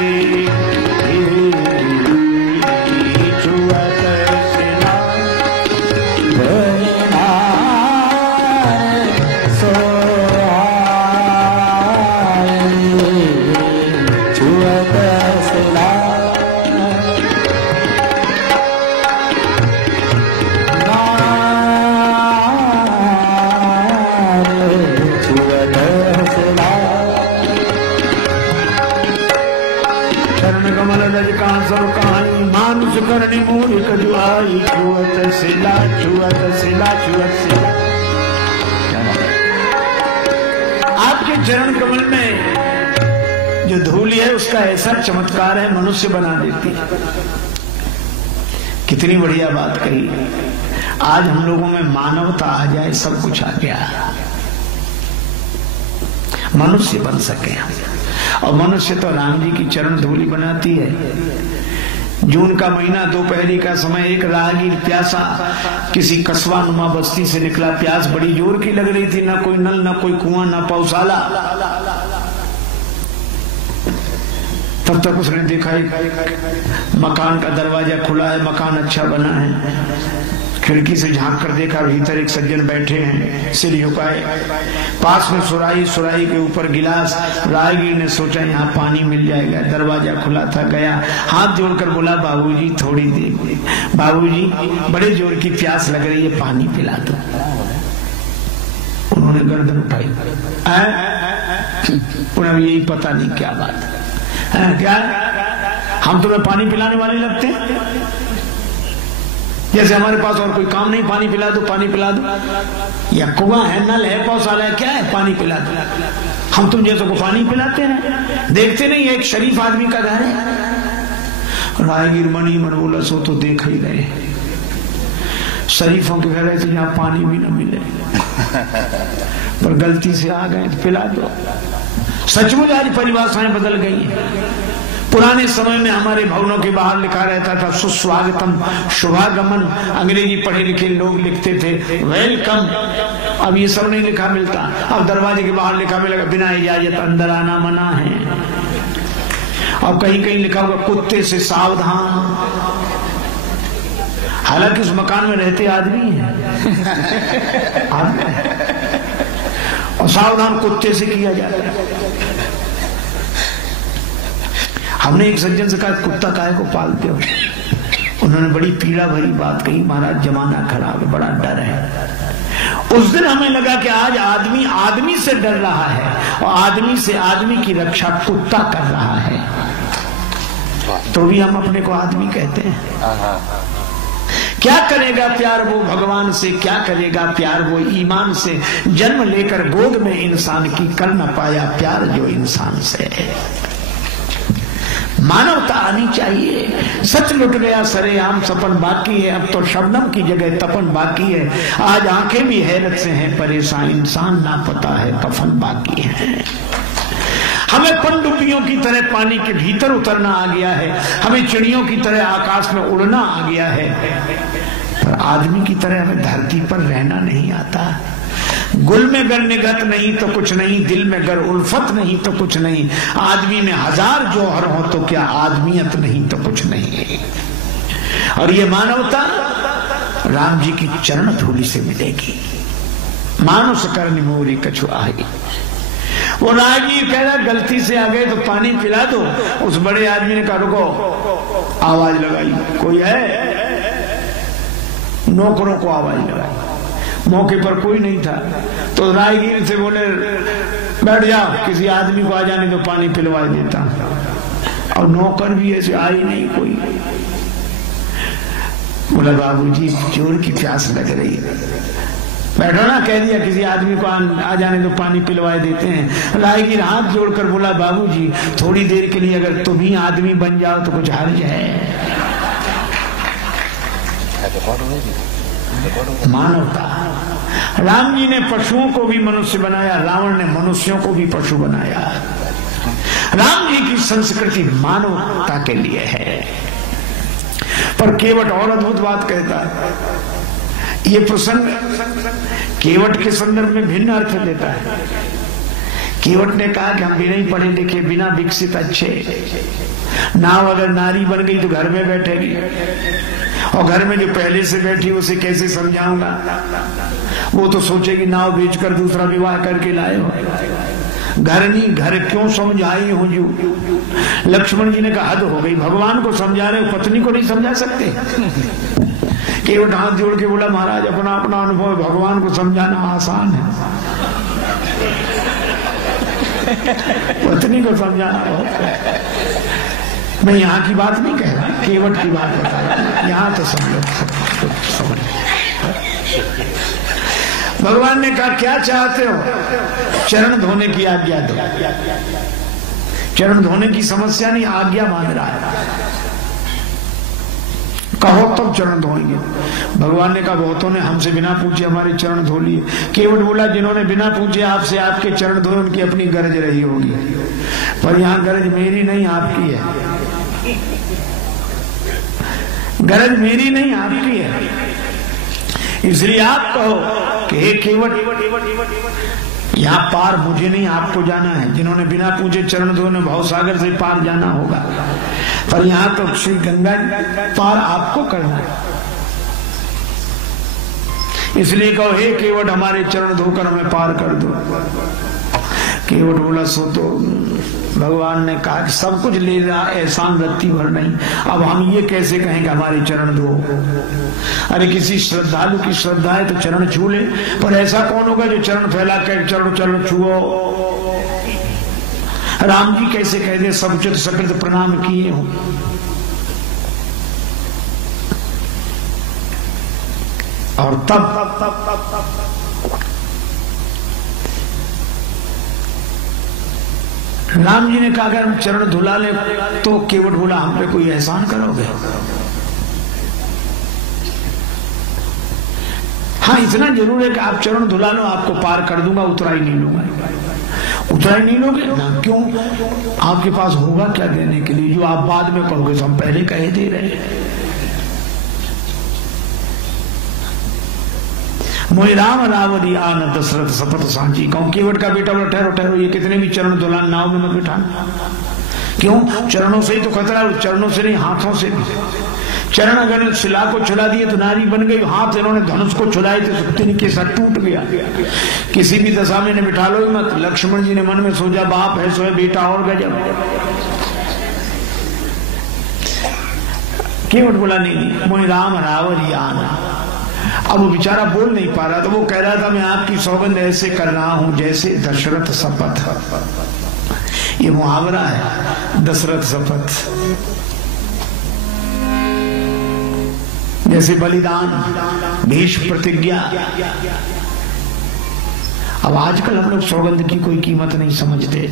करनी मूरी कजुआई, छुअत सिला, छुअत सिला, छुअत सिला। आपके चरण कमल में जो धूलि है उसका ऐसा चमत्कार है, मनुष्य बना देती है। कितनी बढ़िया बात कही। आज हम लोगों में मानवता आ जाए, सब कुछ आ गया, मनुष्य बन सके। और मनुष्य तो राम जी की चरण धूलि बनाती है। जून का महीना, दोपहरी का समय, एक राहगीर प्यासा किसी कस्बा नुमा बस्ती से निकला। प्यास बड़ी जोर की लग रही थी, ना कोई नल, ना कोई कुआं, ना पौसाला। तब तक उसने देखा एक मकान का दरवाजा खुला है, मकान अच्छा बना है। खिड़की से झांक कर देखा, भीतर एक सज्जन बैठे हैं, सिर झुकाए, पास में सुराही, सुराही के ऊपर गिलास। राहगीर ने सोचा यहाँ पानी मिल जाएगा, दरवाजा खुला था, गया, हाथ जोड़कर बोला, बाबूजी थोड़ी देर, बाबूजी बड़े जोर की प्यास लग रही है, पानी पिला दो। उन्होंने गर्दन उठाई, उन्हें यही पता नहीं क्या बात है, क्या हम तुम्हें पानी पिलाने वाले लगते हैं? जैसे हमारे पास और कोई काम नहीं, पानी पिला दो, पानी पिला दो। या कुआं है, नल है, पौधाला है, क्या है, पानी पिला दो। हम तुम जैसे को पानी पिलाते हैं? देखते नहीं एक शरीफ आदमी का घर है। राहगीर मनी मन बोला, सो तो देख ही रहे, शरीफों के घर ऐसे जहां पानी भी न मिले, पर गलती से आ गए तो पिला दो। सचमुच आज परिभाषाएं बदल गई हैं। पुराने समय में हमारे भवनों के बाहर लिखा रहता था सुस्वागतम, शुभागमन। अंग्रेजी पढ़े लिखे लोग लिखते थे वेलकम। अब ये सब नहीं लिखा मिलता। अब दरवाजे के बाहर लिखा मिलेगा बिना इजाजत अंदर आना मना है। और कहीं कहीं लिखा होगा कुत्ते से सावधान। हालांकि उस मकान में रहते आदमी हैं और सावधान कुत्ते से किया जाता है। हमने एक सज्जन से कहा, कुत्ता काहे को पालते हो? उन्होंने बड़ी पीड़ा भरी बात कही, महाराज जमाना खराब है, बड़ा डर है। उस दिन हमें लगा कि आज आदमी आदमी से डर रहा है और आदमी से आदमी की रक्षा कुत्ता कर रहा है, तो भी हम अपने को आदमी कहते हैं। क्या करेगा प्यार वो भगवान से, क्या करेगा प्यार वो ईमान से। जन्म लेकर गोद में इंसान की कर न पाया प्यार जो इंसान से है। मानवता आनी चाहिए। सच लुट गया सरेआम, सपन बाकी है, अब तो शबनम की जगह तपन बाकी है। आज आंखें भी हैरत से हैं परेशान, इंसान ना पता है कफन बाकी है। हमें पनडुब्बियों की तरह पानी के भीतर उतरना आ गया है, हमें चिड़ियों की तरह आकाश में उड़ना आ गया है, पर आदमी की तरह हमें धरती पर रहना नहीं आता। गुल में गर निगत नहीं तो कुछ नहीं, दिल में गर उल्फत नहीं तो कुछ नहीं। आदमी में हजार जौहर हो तो क्या आदमियत नहीं तो कुछ नहीं। और ये मानवता राम जी की चरण धूलि से मिलेगी। मानुष करनी मोरी कछु आई। वो राहगीर कह रहा गलती से आ गए तो पानी पिला दो। उस बड़े आदमी ने कहा रुको, आवाज लगाई, कोई है? नौकरों को आवाज लगाई, मौके पर कोई नहीं था। तो राहगीर से बोले बैठ जाओ, किसी आदमी को आ जाने तो पानी पिलवा देता। और नौकर भी ऐसे आई नहीं कोई। बोला बाबूजी जोर की प्यास लग रही है, बैठो ना, कह दिया किसी आदमी को आ जाने तो पानी पिलवाए देते हैं। राहगीर हाथ जोड़कर बोला बाबूजी थोड़ी देर के लिए अगर तुम ही आदमी बन जाओ तो कुछ हर्ज है। मानवता। राम जी ने पशुओं को भी मनुष्य बनाया, रावण ने मनुष्यों को भी पशु बनाया। राम जी की संस्कृति मानवता के लिए है। पर केवट और अद्भुत बात कहता है। ये प्रसंग केवट के संदर्भ में भिन्न अर्थ लेता है। केवट ने कहा कि हम बिना ही पढ़े लिखे, बिना विकसित अच्छे, नाव अगर नारी बन गई तो घर में बैठेगी, और घर में जो पहले से बैठी उसे कैसे समझाऊंगा? वो तो सोचेगी नाव बेचकर दूसरा विवाह करके लाए हो। घर नहीं, घर क्यों समझाई हूं जू। लक्ष्मण जी ने कहा हद हो गई, भगवान को समझा रहे हो, पत्नी को नहीं समझा सकते? केवट हाथ जोड़ के बोला महाराज अपना अपना अनुभव, भगवान को समझाना आसान है, पत्नी को समझाना बहुत है। मैं यहाँ की बात नहीं कह रहा, केवट की बात बता रहा। यहाँ तो सब लोग समझ। भगवान ने कहा क्या चाहते हो? चरण धोने की आज्ञा दो। चरण धोने की समस्या नहीं, आज्ञा मांग रहा है। कहो तब चरण धोएंगे। भगवान ने कहा बहुतों ने हमसे बिना पूछे हमारे चरण धो लिए। केवट बोला जिन्होंने बिना पूछे आपसे आपके चरण धोए उनकी अपनी गरज रही होगी, पर यहाँ गरज मेरी नहीं आपकी है। गरज मेरी नहीं आपकी है। इसलिए आप कहो कि हे केवट यहाँ पार मुझे नहीं आपको जाना है। जिन्होंने बिना पूछे चरण धोने भवसागर से पार जाना होगा, पर यहाँ तो श्री गंगा पार आपको करना है। इसलिए कहो हे केवट हमारे चरण धोकर हमें पार कर दो। केवट बोला सो तो भगवान ने कहा कि सब कुछ ले रहा, एहसान रत्ती भर नहीं, अब हम ये कैसे कहें कि हमारे चरण धो। अरे किसी श्रद्धालु की श्रद्धा है तो चरण छू ले, पर ऐसा कौन होगा जो चरण फैला कर चरण चरण छुओ। राम जी कैसे कह दे सब उचित सकृत प्रणाम किए हो। और तब राम जी ने कहा अगर हम चरण धुला ले तो केवट बोला हम पे कोई एहसान करोगे। हाँ इतना जरूर है कि आप चरण धुला लो, आपको पार कर दूंगा, उतरा ही नहीं लूंगा। उतरा ही नहीं लोगे ना, क्यों? आपके पास होगा क्या देने के लिए? जो आप बाद में कहोगे तो हम पहले कहे दे रहे हैं। मोहि राम रावरी आन दशरथ सपथ सांची। कहूं केवट का बेटा बोला ठहरो ठहरो, ये कितने भी चरण धुलान नाव में मत बिठाना। क्यों? चरणों से ही तो खतरा है, चरणों से नहीं हाथों से भी। चरण अगर शिला को छुला दिए तो नारी बन गई, हाथ इन्होंने धनुष को छुलाए तो तीन के साथ टूट गया। किसी भी दशा में बिठा लो मत। लक्ष्मण जी ने मन में सोचा बाप है सो है बेटा और गजब। केवट बोला नहीं, मोहि राम रावरी आन। अब वो बेचारा बोल नहीं पा रहा, तो वो कह रहा था मैं आपकी सौगंध ऐसे कर रहा हूं जैसे दशरथ शपथ। ये मुहावरा है, दशरथ शपथ। जैसे बलिदान, भीष्म प्रतिज्ञा। अब आजकल हम लोग सौगंध की कोई कीमत नहीं समझते।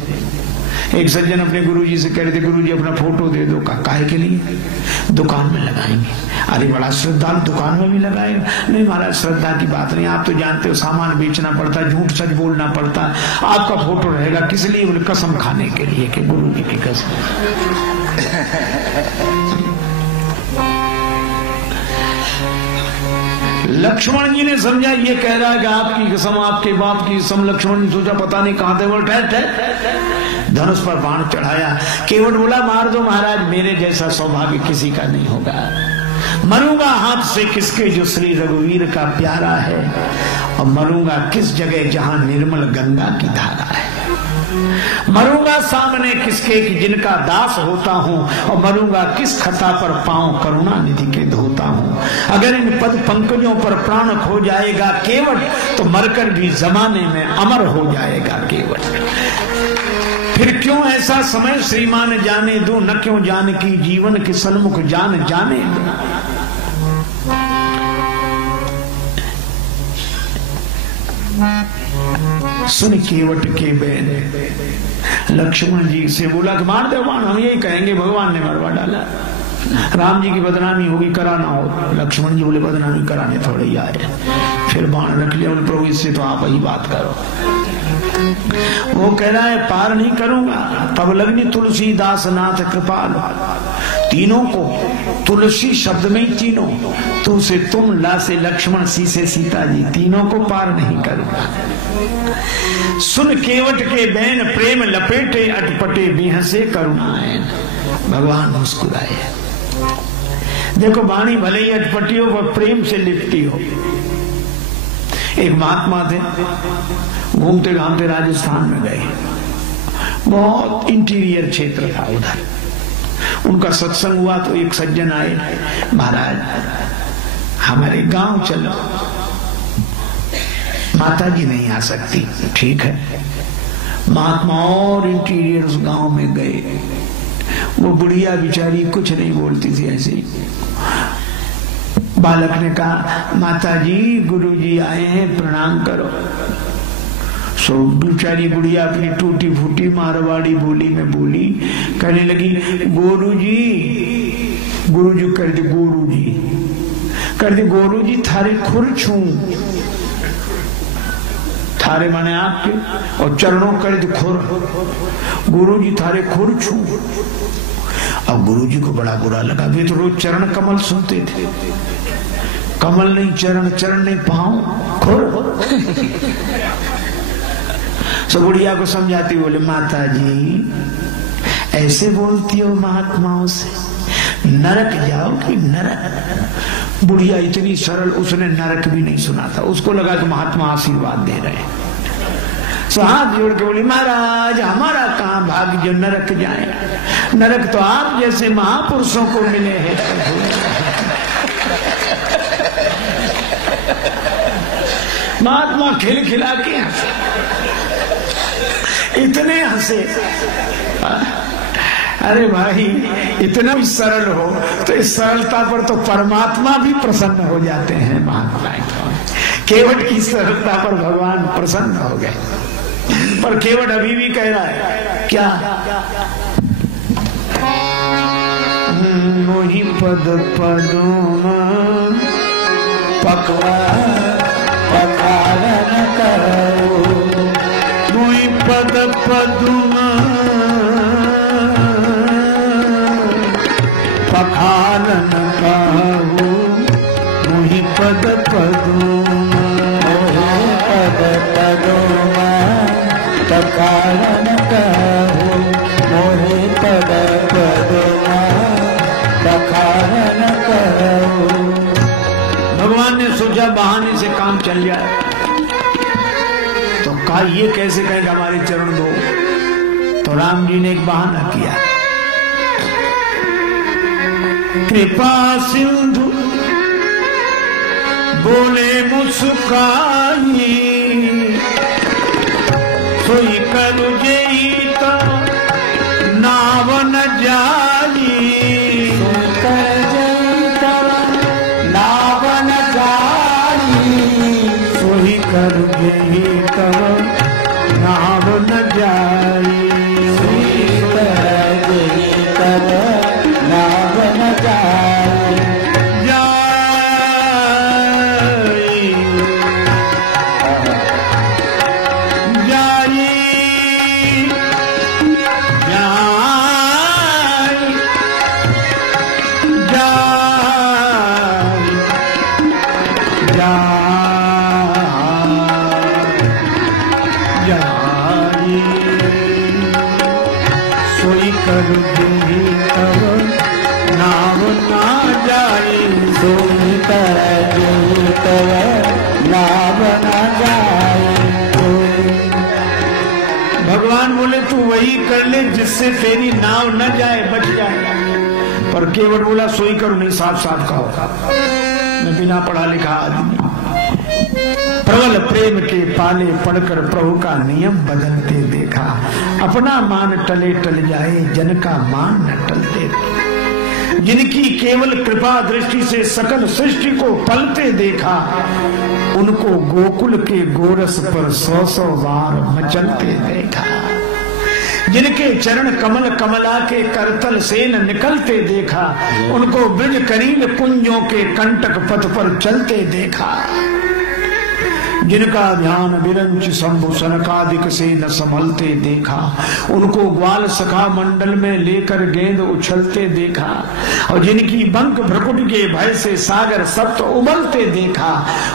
एक सज्जन अपने गुरुजी से कह रहे थे गुरुजी अपना फोटो दे दो। काहे के लिए? दुकान में लगाएंगे। अरे बड़ा श्रद्धालु, दुकान में भी लगाएगा? नहीं महाराज श्रद्धा की बात नहीं, आप तो जानते हो सामान बेचना पड़ता है, झूठ सच बोलना पड़ता है, आपका फोटो रहेगा किस लिए? बोले कसम खाने के लिए कि गुरु जी की कसम। लक्ष्मण जी ने समझा ये कह रहा है कि आपकी कसम, आपके बाप की कसम। लक्ष्मण जी सोचा पता नहीं कहां थे, बोल ठहर। धनुष पर बाण चढ़ाया। केवट बोला मार दो महाराज, मेरे जैसा सौभाग्य किसी का नहीं होगा। मरूंगा हाथ से किसके जो श्री रघुवीर का प्यारा है, और मरूंगा किस जगह जहां निर्मल गंगा की धारा है। मरूंगा सामने किसके कि जिनका दास होता हूं, और मरूंगा किस खता पर पांव करुणा निधि के धोता हूं। अगर इन पद पंकजों पर प्राण खो जाएगा केवट, तो मरकर भी जमाने में अमर हो जाएगा केवट। फिर क्यों ऐसा समय श्रीमान जाने दो, न क्यों जान की जीवन के सन्मुख जान जाने दो। सुन केवट के बैन लक्ष्मण जी से बोला कि मार दे बाण, हम यही कहेंगे भगवान ने मरवा डाला। राम जी की बदनामी होगी, कराना हो। लक्ष्मण जी बोले बदनामी कराने थोड़े ही आए। फिर बाण रख लिया, बोले प्रभु इससे तो आप ही बात करो। वो कह रहा है पार नहीं करूंगा। तब लगनी तुलसीदास नाथ कृपाल। तीनों को तुलसी शब्द में ही तीनों, तू से तुम, ला से लक्ष्मण, सी से सीता जी, तीनों को पार नहीं करूंगा। सुन केवट के बैन प्रेम लपेटे अटपटे बिहसे करुणाएं। भगवान मुस्कुराए। देखो वाणी भले ही अटपटी हो पर प्रेम से लिपटी हो। एक महात्मा थे, घूमते घामते राजस्थान में गए। बहुत इंटीरियर क्षेत्र था उधर। उनका सत्संग हुआ तो एक सज्जन आए, महाराज हमारे गांव चलो। माता जी नहीं आ सकती, ठीक है। महात्मा और इंटीरियर उस गांव में गए। वो बुढ़िया बिचारी कुछ नहीं बोलती थी, ऐसे ही। बालक ने कहा माता जी गुरुजी आए हैं, प्रणाम करो। सो बेचारी बुढ़िया अपनी टूटी फूटी मारवाड़ी बोली में बोली, कहने लगी गुरुजी। गुरुजी कर दे, गुरुजी कर दे, गुरुजी थारे खुर छू। थारे माने आपके, और चरणों कर दे खुर। गुरुजी थारे खुर छू। अब गुरुजी को बड़ा बुरा लगा, वे तो रोज चरण कमल सुनते थे। कमल नहीं चरण, चरण नहीं पांव, खुर। सो बुढ़िया को समझाती, बोले माता जी ऐसे बोलती हो महात्माओं से, नरक जाओ कि नरक। बुढ़िया इतनी सरल, उसने नरक भी नहीं सुना था, उसको लगा कि महात्मा आशीर्वाद दे रहे हैं। सो हाथ जोड़ के बोली, महाराज हमारा कहां भाग्य जो नरक जाए, नरक तो आप जैसे महापुरुषों को मिले हैं। महात्मा खिलखिला के हंसे, इतने हंसे। अरे भाई इतना भी सरल हो तो इस सरलता पर तो परमात्मा भी प्रसन्न हो जाते हैं। महात्मा केवट की सरलता पर भगवान प्रसन्न हो गए, पर केवट अभी भी कह रहा है क्या, मोहि पद पदों पकारण करो, मोहि पद पदों पखालन कहो, मोहि पद पदों पखालन कहो, मोहि पद पदों पखालन कहो। भगवान ने सोचा बहाने से काम चल जाए, तो कहा ये कैसे कहेगा हमारे चरण दो। तो राम जी ने एक बहाना किया, कृपा सिंधु बोले मुस्काई, सोई करू जेई तो नाव न जाई, नाव न जाई, सोई करू जेई तो नाव न जाई, नाव न जाई, सोई करू जेई तब नाव ना जाई, सोई करू जेई तब नाव ना जाई। भगवान बोले तू वही कर ले जिससे तेरी नाव न जाए, बच जाए। पर केवट बोला सोई करू नहीं, साफ साफ कहो, मैं बिना पढ़ा लिखा आदमी। प्रबल प्रेम के पाले पढ़कर प्रभु का नियम बदलते देखा, अपना मान टले टल जाए, जन का मान न टलते। जिनकी केवल कृपा दृष्टि से सकल सृष्टि को पलते देखा, उनको गोकुल के गोरस पर 100 बार मचलते देखा। जिनके चरण कमल कमला के करतल से न निकलते देखा, उनको ब्रज करील कुंजों के कंटक पथ पर चलते देखा। जिनका ध्यान विरंच शंभु सनकादिक से न संभलते देखा, उनको ग्वाल सखा मंडल में लेकर गेंद उछलते देखा। और जिनकी बंक भ्रकुट के भय से सागर सप्त उबलते देखा,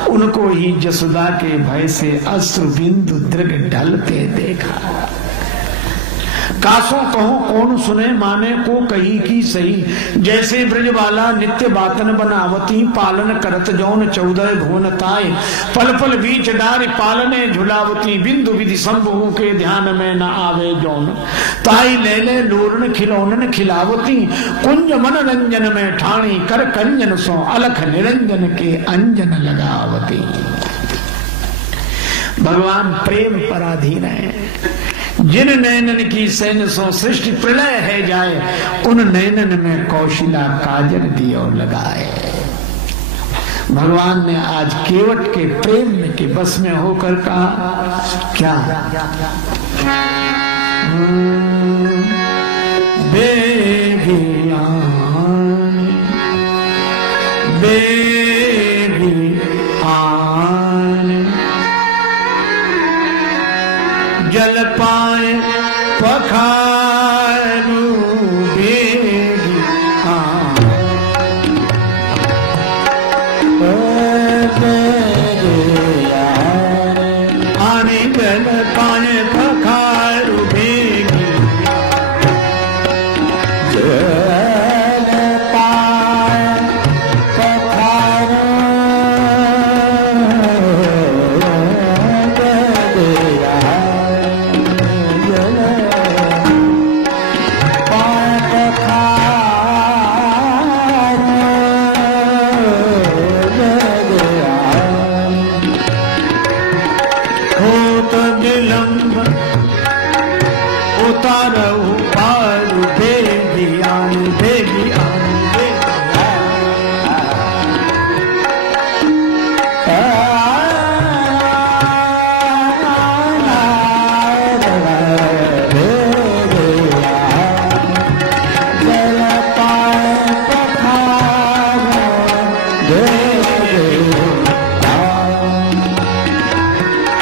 उनको ही जसुदा के भय से अश्रु बिंदु दृग ढलते देखा। कासो कहो कौन सुने, माने को कही की सही, जैसे ब्रजबाला नित्य बातन बनावती, पालन करत जौन 14 भुवन ताय, पल पल बीच डार पालने झुलावती, बिंदु विधि संभु के ध्यान में न आवे जौन, ताई ले ले लोरन खिलौनन खिलावती, कुंज मनोरंजन में ठाणी, कर कंजन सो अलख निरंजन के अंजन लगावती। भगवान प्रेम पराधीन है। जिन नैनन की सैन सो सृष्टि प्रलय है जाए, उन नैनन में कौशिला काजल दियो लगाए। भगवान ने आज केवट के प्रेम के बस में होकर कहा क्या, बेगियान जल पाए पखारू बेगी आने जल पाए पखारू बेगी, जल पाए पखारू उतारो पार दे ज्ञान दे ज्ञान दे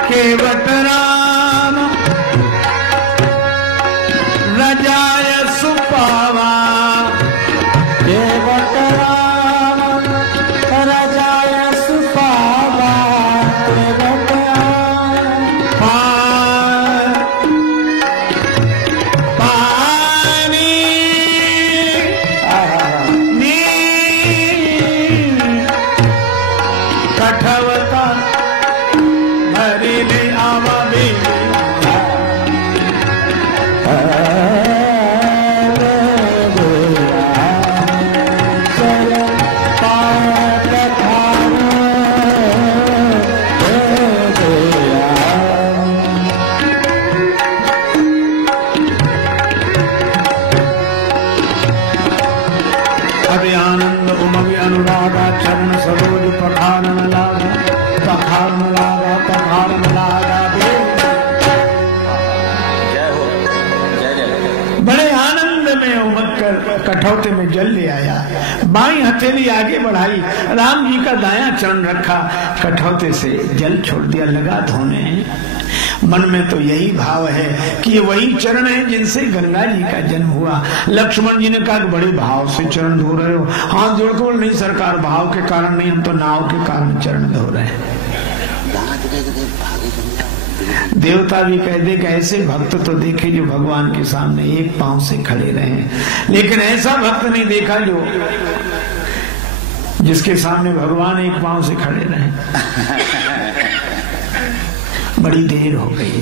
केवट राम रजाय सुपावा केवट राम रजाय सुपावा केवट पानी कठवता हरिले आवा बेबी अभी आनंद उमग अनुरागा चरण सरोज पखारन लागा पखारन लागा पखारन लागा बड़े आनंद में उमग कर कठौते में जल ले आया। बाई हथेली आगे बढ़ाई, राम जी का दायां चरण रखा, कठौते से जल छोड़ दिया, लगा धोने। मन में तो यही भाव है कि ये वही चरण है जिनसे गंगा जी का जन्म हुआ। लक्ष्मण जी ने कहा कि बड़े भाव से चरण धो रहे हो। हाथ जोड़ को नहीं सरकार, भाव के कारण नहीं, हम तो नाव के कारण चरण धो रहे हैं। देवता भी कह दे कि ऐसे भक्त तो देखे जो भगवान के सामने एक पांव से खड़े रहे, लेकिन ऐसा भक्त नहीं देखा जो जिसके सामने भगवान एक पांव से खड़े रहे। बड़ी देर हो गई,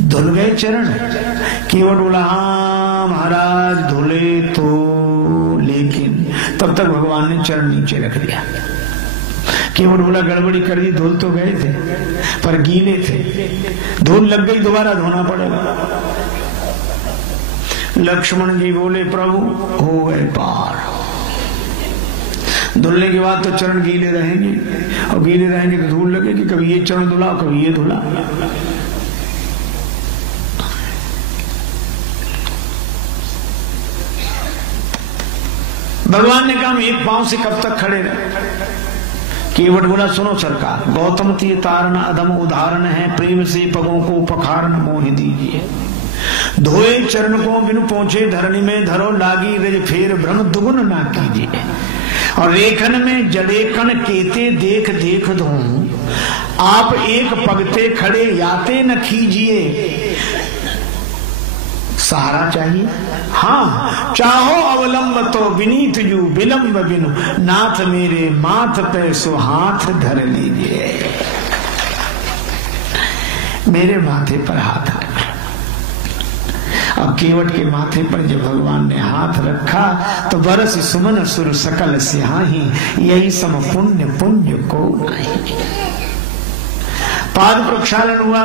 धुल गए चरण। केवट बोला हाँ महाराज धुले तो, लेकिन तब तक भगवान ने चरण नीचे रख दिया। केवट बोला गड़बड़ी कर दी, धुल तो गए थे पर गीले थे, धूल लग गई, दोबारा धोना पड़ेगा। लक्ष्मण जी बोले प्रभु हो गए पार, धुलने के बाद तो चरण गीले रहेंगे, और गीले रहेंगे तो धूल लगेगी, कभी ये चरण धुला कभी ये धुला। भगवान ने कहा एक पांव से कब तक खड़े रहे। केवट बोला सुनो सरकार, गौतम तीर तारण अदम उदाहरण है, प्रेम से पगों को पखारन मोह दीजिए। धोए चरण को बिनु पहुंचे धरणी में धरो, लागी रज फेर भ्रम दुगुन ना कीजिए। और रेखन में जड़ेकन केते देख देख दो, आप एक पगते खड़े याते न कीजिए। सहारा चाहिए, हाँ चाहो अवलंब तो विनीत जू विलंब बिनु, नाथ मेरे माथ पे सुहाथ धर लीजिए। मेरे माथे पर हाथ रख। अब केवट के माथे पर जब भगवान ने हाथ रखा तो बरस सुमन सुर सकल सिहाही, यही सम पुण्य पुण्य को नहीं। पाद प्रक्षालन हुआ,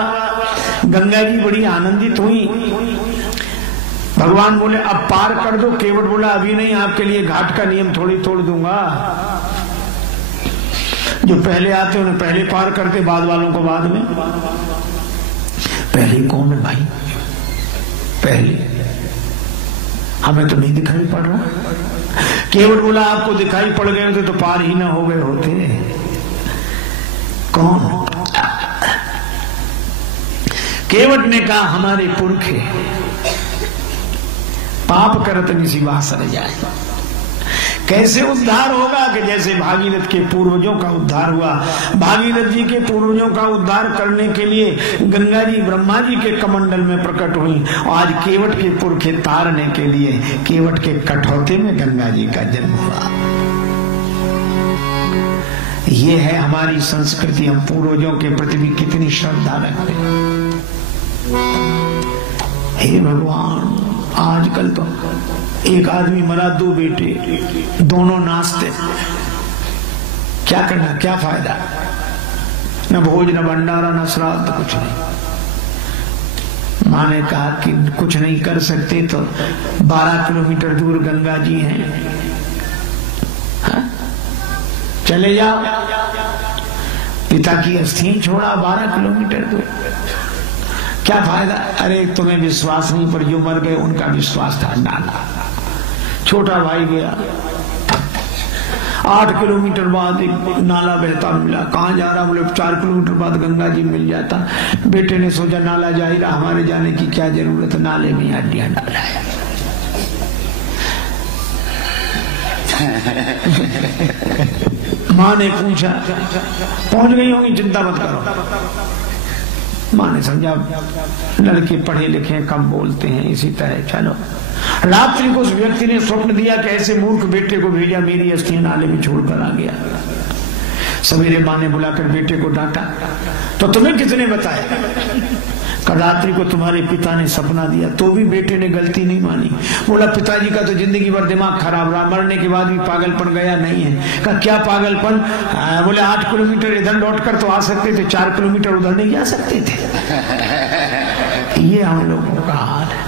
गंगा जी बड़ी आनंदित हुई। भगवान बोले अब पार कर दो। केवट बोला अभी नहीं, आपके लिए घाट का नियम थोड़ी तोड़ दूंगा। जो पहले आते उन्हें पहले पार करते, बाद वालों को बाद में। पहले कौन है भाई? पहले हमें तो नहीं दिखाई पड़ रहा। केवट बोला आपको दिखाई पड़ गए होते तो पार ही ना हो गए होते। कौन? केवट ने कहा हमारे पुरखे पाप करत निशिवा सर जाए। कैसे उद्धार होगा कि जैसे भागीरथ के पूर्वजों का उद्धार हुआ। भागीरथ जी के पूर्वजों का उद्धार करने के लिए गंगा जी ब्रह्मा जी के कमंडल में प्रकट हुई, और आज केवट के पुरखे तारने के लिए केवट के कठौते में गंगा जी का जन्म हुआ। ये है हमारी संस्कृति। हम पूर्वजों के प्रति भी कितनी श्रद्धा रखते हैं। हे भगवान, आजकल तो एक आदमी मरा, दो बेटे, दोनों नाचते। क्या करना, क्या फायदा? न भोज, न भंडारा, न श्राद्ध, कुछ नहीं। माँ ने कहा कि कुछ नहीं कर सकते तो 12 किलोमीटर दूर गंगा जी हैं, हाँ? चले जाओ। पिता की अस्थियां छोड़ा 12 किलोमीटर दूर, क्या फायदा? अरे तुम्हें विश्वास नहीं, पर जो मर गए उनका विश्वास था। नाला छोटा भाई गया, 8 किलोमीटर बाद एक नाला बहता मिला। कहाँ जा रहा? बोले 4 किलोमीटर बाद गंगा जी मिल जाता। बेटे ने सोचा नाला जा ही रहा, हमारे जाने की क्या जरूरत, नाले में हड्डियां डाला। माँ ने पूछा, पहुंच गई होंगी, चिंता मत करो। माँ ने समझा लड़के पढ़े लिखे कम बोलते हैं, इसी तरह चलो। रात्रि को उस व्यक्ति ने स्वप्न दिया कि ऐसे मूर्ख बेटे को भेजा, मेरी अस्थियां नाले में छोड़कर आ गया। सवेरे माँ ने बुलाकर बेटे को डांटा, तो तुम्हें किसने बताया? कल रात्रि को तुम्हारे पिता ने सपना दिया। तो भी बेटे ने गलती नहीं मानी। बोला पिताजी का तो जिंदगी भर दिमाग खराब रहा, मरने के बाद भी पागलपन गया नहीं है। कहा क्या पागलपन? बोले 8 किलोमीटर इधर लौट कर तो आ सकते थे, 4 किलोमीटर उधर नहीं जा सकते थे। ये हम लोगों का हाल है।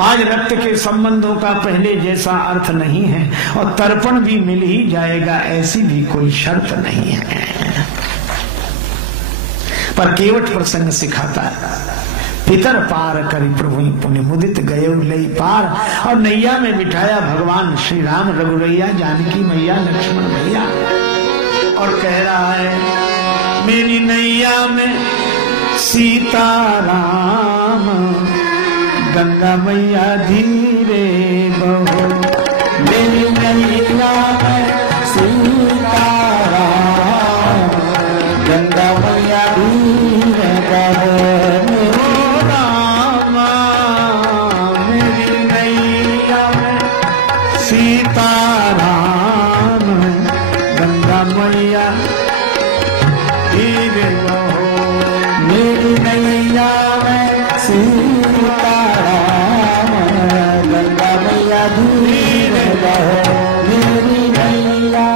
आज रक्त के संबंधों का पहले जैसा अर्थ नहीं है, और तर्पण भी मिल ही जाएगा ऐसी भी कोई शर्त नहीं है। पर केवट प्रसंग सिखाता है, पितर पार करी प्रभु पुण्य मुदित गए लई पार। और नैया में बिठाया भगवान श्री राम, रघुरैया जानकी मैया लक्ष्मण भैया। और कह रहा है मेरी नैया में सीता राम, गंगा मैया धीरे बहो। मेरी नैया में सीता राम, गंगा मैया धीरे बहो। मेरी नैया में सीता राम, गंगा मैया धीरे बहो। मेरी नैया में सीता धीरे बहो। मेरी नैया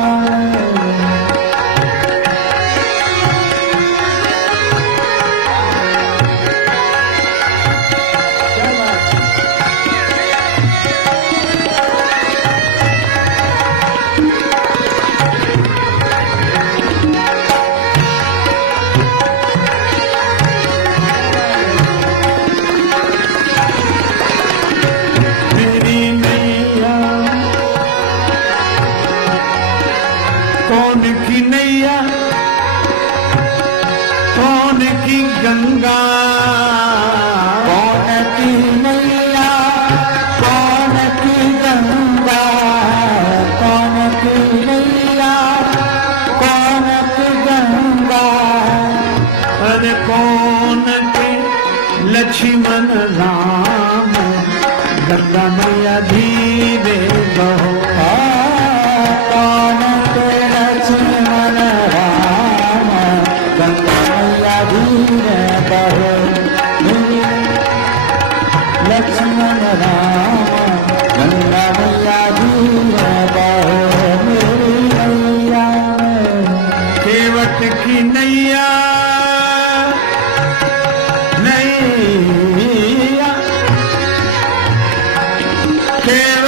कौन की नैया, कौन की गंगा, कौन की नैया, कौन की गंगा, कौन की नैया, कौन की गंगा। अरे कौन के लक्ष्मण राम, गंगा मैया धीरे बहो। कौन के लक्ष्मण राम, गंगा मैया धीरे बहो। लक्ष्मण राम, गंगा मैया धीरे बहो। मेरी नैया केवट की नैया, नैया केवट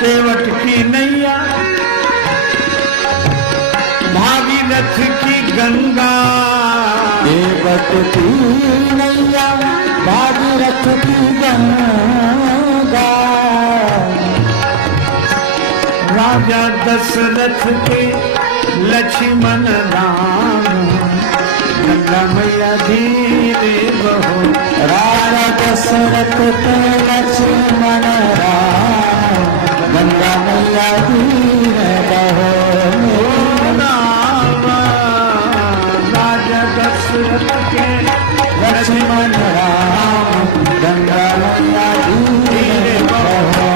केवट की नैया, भागीरथ की गंगा। केवट की नैया, भागीरथ की गंगा। राजा दशरथ के लक्ष्मण राम, गंगा मैया धीरे बहो। राजा दशरथ के लक्ष्मण राम, गंगा मैया धीरे बहो। राजा दशरथ के लक्ष्मण राम, गंगा मैया धीरे बहो।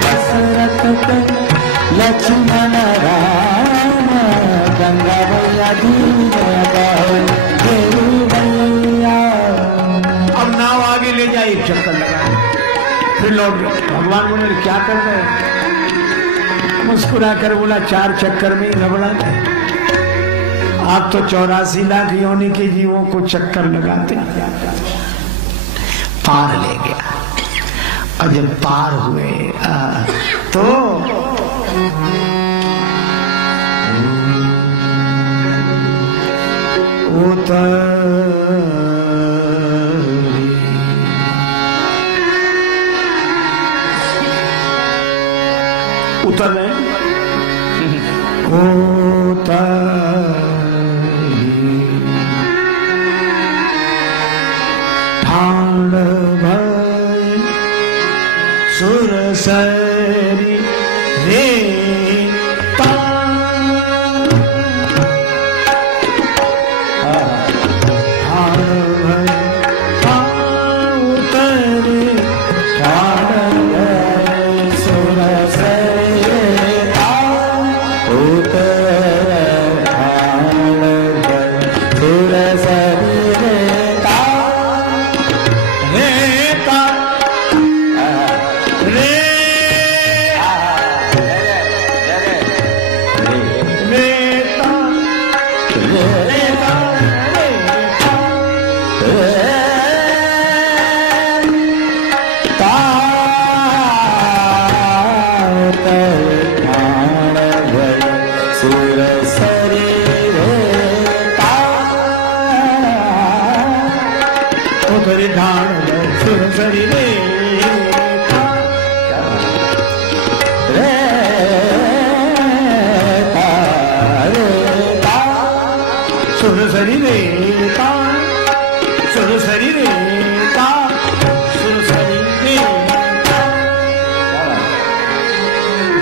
दशरथ के लक्ष्मण राम, गंगा मैया धीरे बहो। अब नाव आगे ले जाए, चक्कर लगा। फिर लौट गए। भगवान बोले क्या कर रहे हैं? मुस्कुरा कर बोला 4 चक्कर में ही घबरा गए। आप तो 84 लाख योनि के जीवों को चक्कर लगाते। पार ले गया। और जब पार हुए तो उतर रहे ठाण भय सुरसरी रे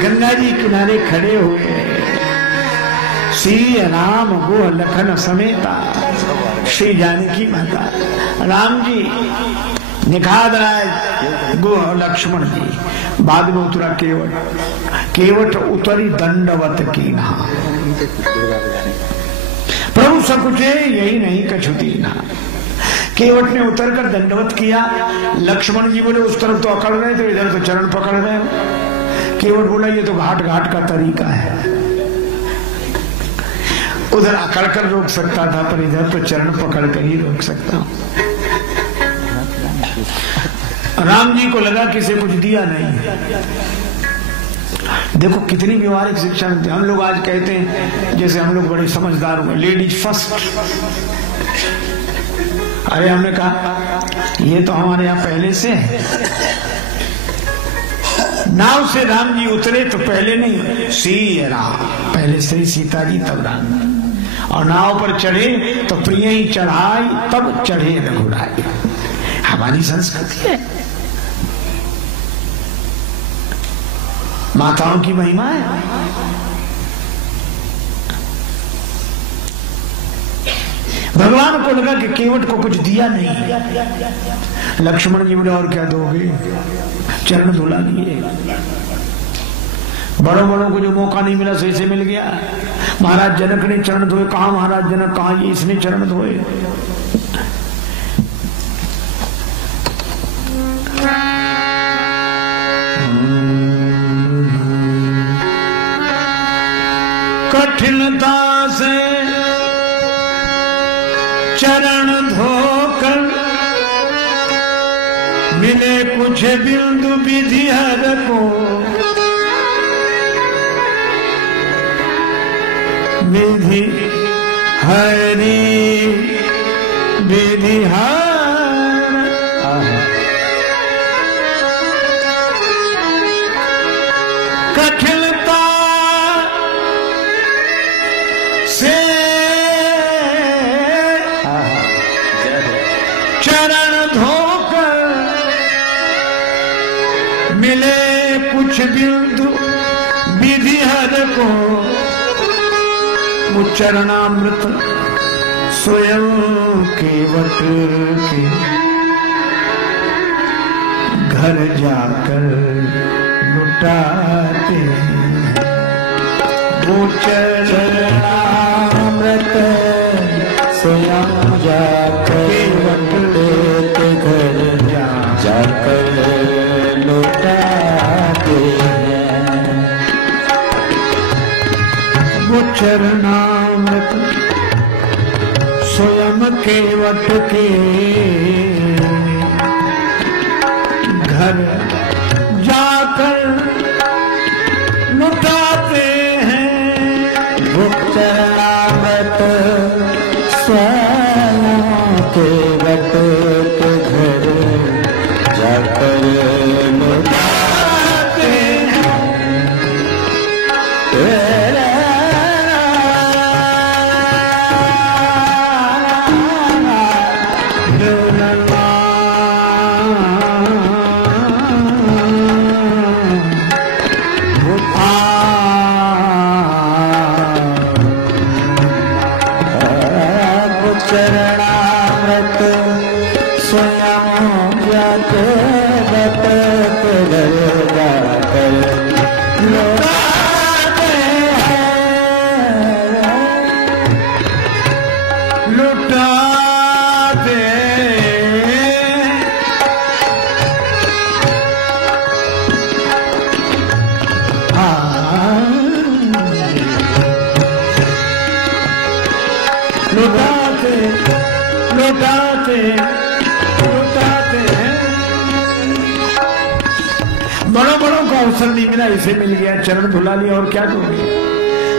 गंगा जी किनारे खड़े हुए श्री राम गो लखन समेता श्री जानकी माता। राम जी निखाद राय गो लक्ष्मण जी। बाद में उतरा केवट। केवट उतरी दंडवत की नहा। प्रभु सकुचे यही नहीं कछुती ना। केवट ने उतरकर दंडवत किया। लक्ष्मण जी बोले उस तरफ तो अकड़ रहे थे, इधर तो चरण पकड़ रहे हो। केवट बोला ये तो घाट घाट का तरीका है। उधर अकड़ कर रोक सकता था, पर इधर तो चरण पकड़ कर ही रोक सकता हूं। राम जी को लगा किसी कुछ दिया नहीं। देखो कितनी व्यवहारिक शिक्षा मिलती है। हम लोग आज कहते हैं जैसे हम लोग बड़े समझदार हुए, लेडीज फर्स्ट। अरे हमने कहा ये तो हमारे यहाँ पहले से है। नाव से राम जी उतरे तो पहले नहीं श्री राम, पहले श्री सीता जी तब राम। और नाव पर चढ़े तो प्रिय ही चढ़ाई तब चढ़े रघुराई। हमारी संस्कृति है, माताओं की महिमा है। भगवान को लगा कि केवट को कुछ दिया नहीं। लक्ष्मण जी बोले और क्या दोगे? चरण धुला दिए। बड़ों बड़ों को जो मौका नहीं मिला सही से मिल गया। महाराज जनक ने चरण धोए। कहा महाराज जनक? कहा ये इसने चरण धोए। कठिनता से चरण धोकर मिले कुछ बिंदु विधि हर को। विधि हरि विधि हर कठिनता से चरण धोकर मिले कुछ बिंदु विधि हर को। चरणामृत स्वयं केवट के घर जाकर लुटाते। वो चरणामृत स्वयं जाकर केवट के घर जाकर चरणामृत स्वयं केवट के घर जाकर लुटाते हैं। भुक चरणामृत स्वयं केवट के घर जाकर लुटाते हैं। चरणामृत स्वयं जाके बत घर जाकर लुटाते हैं। लुटाते लुटाते लुटाते लुटाते हैं। बड़ों बड़ों को अवसर नहीं मिला, इसे मिल गया, चरण धुला लिया, और क्या करोगे।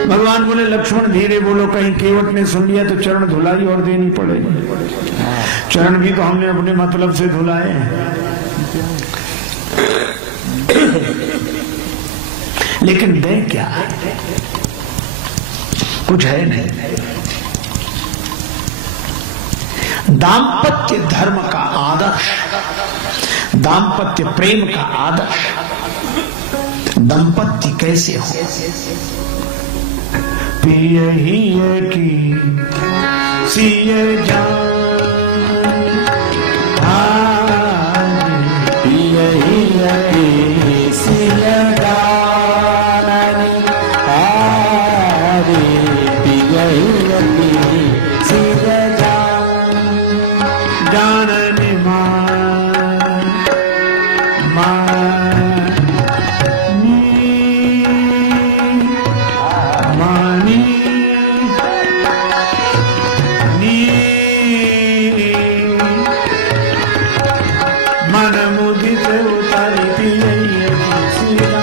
भगवान बोले लक्ष्मण धीरे बोलो, कहीं केवट ने सुन लिया तो चरण धुलाई और देनी पड़ेगी। चरण भी तो हमने अपने मतलब से धुलाए हैं, लेकिन दे क्या, कुछ है नहीं। दाम्पत्य धर्म का आदर्श, दाम्पत्य प्रेम का आदर्श, दंपत्ति कैसे हो। पिय ही की सिए जान, पिय ही की सिए जान, पिय ही सिए जानने मानी मन मुदित उतारी पिय सीरा।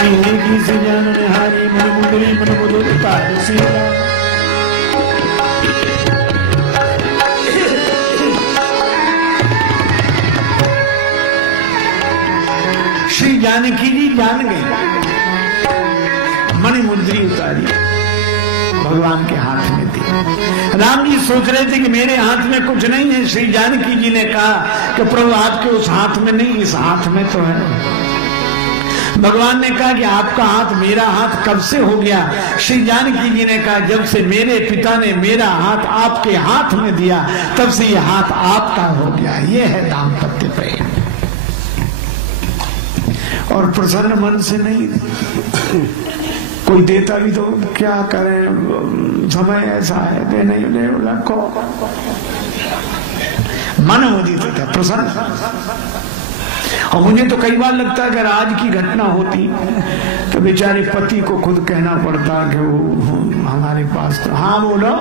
पिय की सिया हारी मन मुदरी मन मुदरी श्री जानकी जी जान गए, मणि मुद्री उतारी, भगवान के हाथ में दी। राम जी सोच रहे थे कि मेरे हाथ में कुछ नहीं है। श्री जानकी जी ने कहा कि प्रभु आपके उस हाथ में नहीं, इस हाथ में तो है। भगवान ने कहा कि आपका हाथ मेरा हाथ कब से हो गया। श्री जानकी जी ने कहा जब से मेरे पिता ने मेरा हाथ आपके हाथ में दिया तब से ये हाथ आपका हो गया। ये है दाम्पत्य प्रेम। और प्रसन्न मन से नहीं, कोई देता भी तो क्या करें, समय ऐसा है, दे नहीं दे रखो, मन मुदित होता है, प्रसन्न। और मुझे तो कई बार लगता है अगर आज की घटना होती तो बेचारे पति को खुद कहना पड़ता कि वो हमारे पास तो, हाँ बोलो।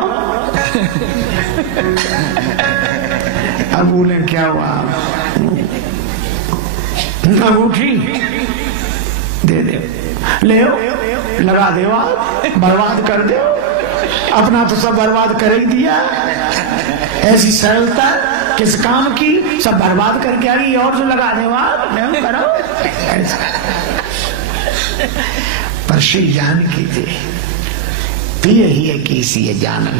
अब बोले क्या हुआ, अंगूठी दे दे, ले लगा दे, बर्बाद कर दे, अपना तो सब बर्बाद कर ही दिया। ऐसी सरलता किस काम की, सब बर्बाद करके आ गई, और जो लगा दे नहीं करो। पर श्री जानकी जी पिय ही किसी जानन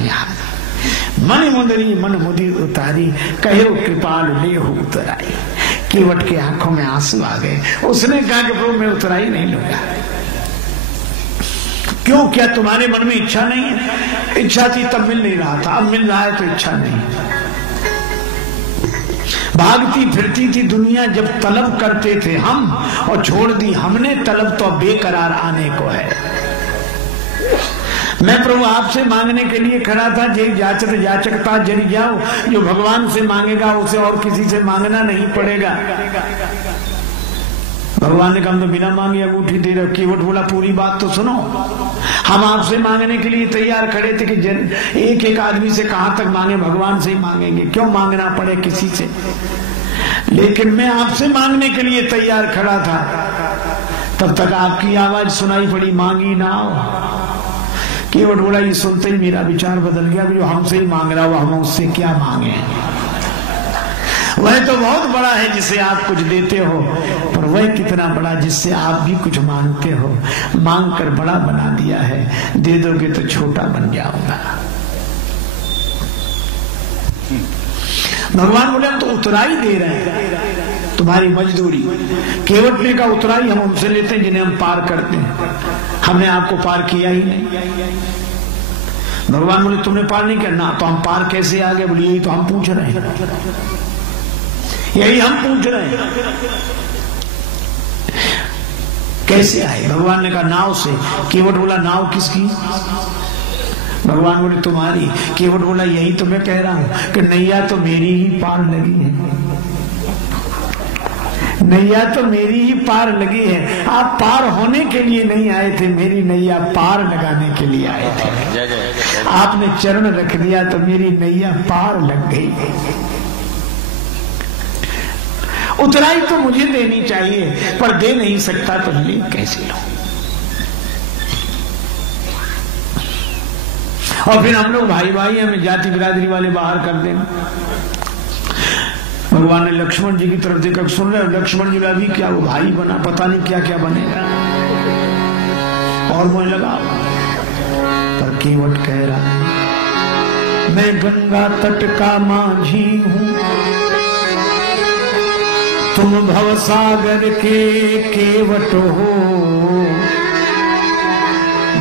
मन मुदरी मन मुदी उतारी, कहो कृपाल ले हो उतराई। केवट के आंखों में आंसू आ गए। उसने कहा कि प्रभु मैं उतराई नहीं लूंगा। क्यों, क्या तुम्हारे मन में इच्छा नहीं है? इच्छा थी तब मिल नहीं रहा था, अब मिल रहा है तो इच्छा नहीं। भागती फिरती थी दुनिया जब तलब करते थे हम, और छोड़ दी हमने तलब तो बेकरार आने को है। मैं प्रभु आपसे मांगने के लिए खड़ा था, जे जाचक जाचकता जरी जाओ, जो भगवान से मांगेगा उसे और किसी से मांगना नहीं पड़ेगा। भगवान ने कहा हम तो बिना मांगे अंगूठी दे रहे। केवट बोला पूरी बात तो सुनो, हम आपसे मांगने के लिए तैयार खड़े थे कि एक एक आदमी से कहां तक मांगे, भगवान से ही मांगेंगे, क्यों मांगना पड़े किसी से। लेकिन मैं आपसे मांगने के लिए तैयार खड़ा था, तब तक आपकी आवाज सुनाई पड़ी, मांगी ना हो। केवट बोला ये सुनते ही मेरा विचार बदल गया, जो हमसे ही मांग रहा हो हम उससे क्या मांगे। वह तो बहुत बड़ा है जिसे आप कुछ देते हो, पर वह कितना बड़ा जिससे आप भी कुछ मांगते हो। मांग कर बड़ा बना दिया है, दे दोगे तो छोटा बन जाऊंगा। भगवान बोले हम तो उतराई दे रहे हैं, तुम्हारी मजदूरी। केवट ने कहा उतराई हम उनसे लेते हैं जिन्हें हम पार करते हैं, हमने आपको पार किया ही नहीं। भगवान बोले तुमने पार नहीं करना, तो हम पार कैसे आ गए? बोले यही तो हम पूछ रहे हैं, यही हम पूछ रहे हैं, कैसे आए? भगवान ने कहा नाव से। केवट बोला नाव किसकी? भगवान बोले तुम्हारी। केवट बोला यही तो मैं कह रहा हूं कि नैया तो मेरी ही पार लगी है, नैया तो मेरी ही पार लगी है। आप पार होने के लिए नहीं आए थे, मेरी नैया पार लगाने के लिए आए थे। आपने चरण रख दिया तो मेरी नैया पार लग गई। उतराई तो मुझे देनी चाहिए, पर दे नहीं सकता तो ले कैसे लो। और फिर हम लोग भाई भाई हमें जाति बिरादरी वाले बाहर कर देंगे। भगवान ने लक्ष्मण जी की तरफ देखकर, सुन रहे हो लक्ष्मण जी अभी क्या वो भाई बना, पता नहीं क्या क्या बनेगा, और मुझे लगा। पर केवट कह रहा है मैं गंगा तट का माझी हूं, तुम भवसागर के केवट हो।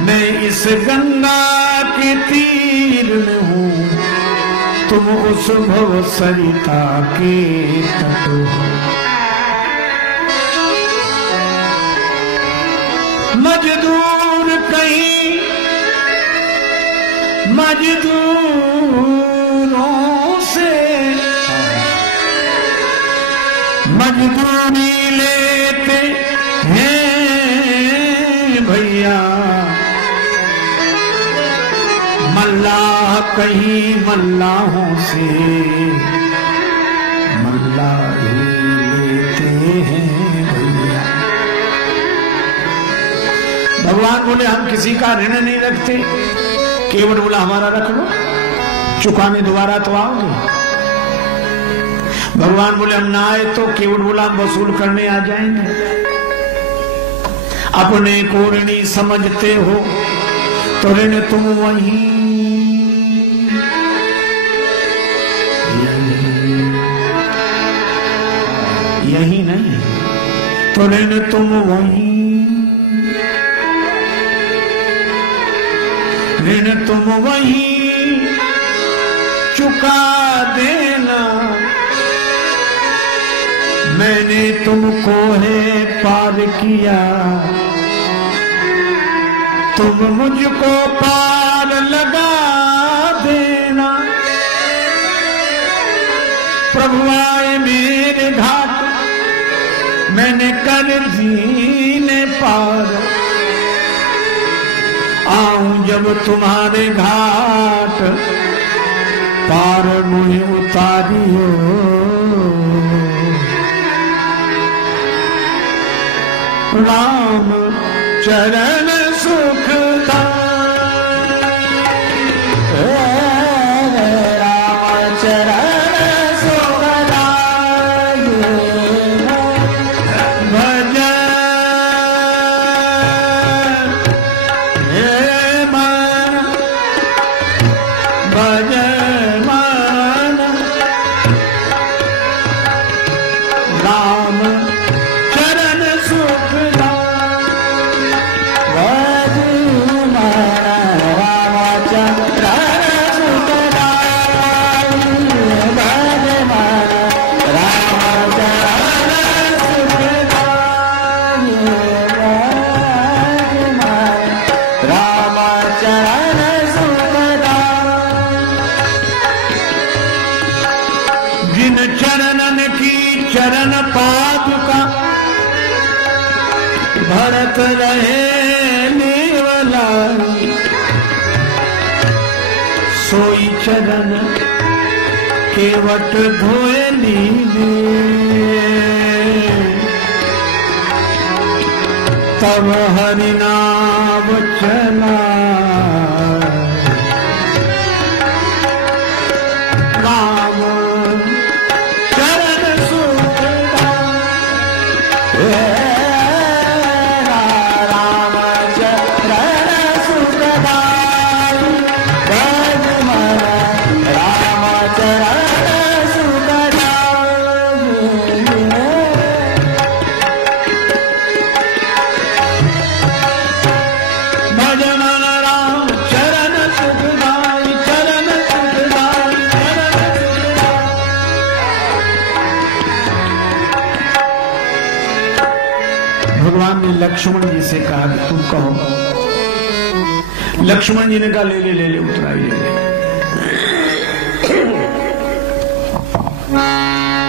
मैं इस गंगा के तीर में हूं, तुम उस भव सरिता के तट हो। मजदूर कहीं मजदूरों से मजदूरी लेते हैं भैया, मल्लाह कहीं मल्लाहों से मल्लाही लेते हैं भैया। भगवान बोले हम किसी का ऋण नहीं रखते। केवट बोला हमारा रख लो, चुकाने दोबारा तो आओगे। भगवान बोले हम ना आए तो? केवट बोला हम वसूल करने आ जाएंगे। अपने को ऋणी समझते हो तो ऋण तुम वहीं यही नहीं तो ऋण तुम वहीं, ऋण तुम वहीं चुका देना। मैंने तुमको है पार किया, तुम मुझको पार लगा देना। प्रभु आए मेरे घाट, मैंने कर दीने पार। आऊं जब तुम्हारे घाट, पार मुझे उतारियो। राम चरण सुखदा, राम चरण सुखदा, भजन मन भजन मन राम चरण सुखदा। राम पादुका भरत रहे नेवला सोई चरण केवट धोए लीले तब हरि नाम चला राम चरण सुखदाई राम चरण सुखदाई भज मन राम चरण सुखदाई भज मन राम चरण सुखदाई चरण सुखदाई चरण सुखदाई। भगवान ने लक्ष्मण जी से कहा कि तुम कहो। लक्ष्मण जी ने कहा ले ले ले ले उतराई ले ले।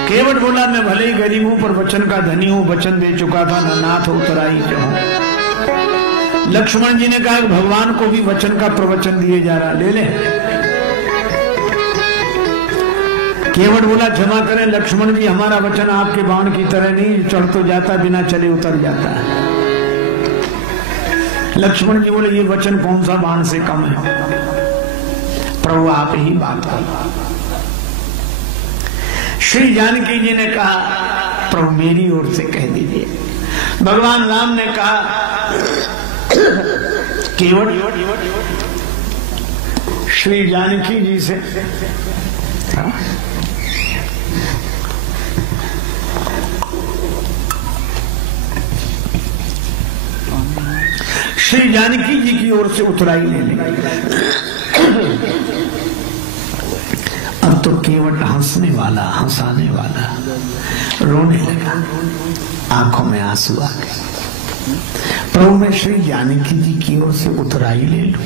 केवट बोला मैं भले ही गरीब हूं पर वचन का धनी हूं, वचन दे चुका था न नाथ उतराई जाऊं। लक्ष्मण जी ने कहा भगवान को भी वचन का प्रवचन दिए जा रहा, ले ले। केवट बोला क्षमा करें लक्ष्मण जी, हमारा वचन आपके बाण की तरह नहीं, चढ़ तो जाता बिना चले उतर जाता है। लक्ष्मण जी बोले ये वचन कौन सा बाण से कम है, प्रभु आप ही बात करो। श्री जानकी जी ने कहा प्रभु मेरी ओर से कह दीजिए। भगवान राम ने कहा केवट श्री जानकी जी से श्री जानकी जी की ओर से उतराई ले ले। अब तो केवट हंसने वाला, हंसाने वाला, रोने लगा, आंखों में आंसू आ गए। प्रभु मैं श्री जानकी जी की ओर से उतराई ले लूं।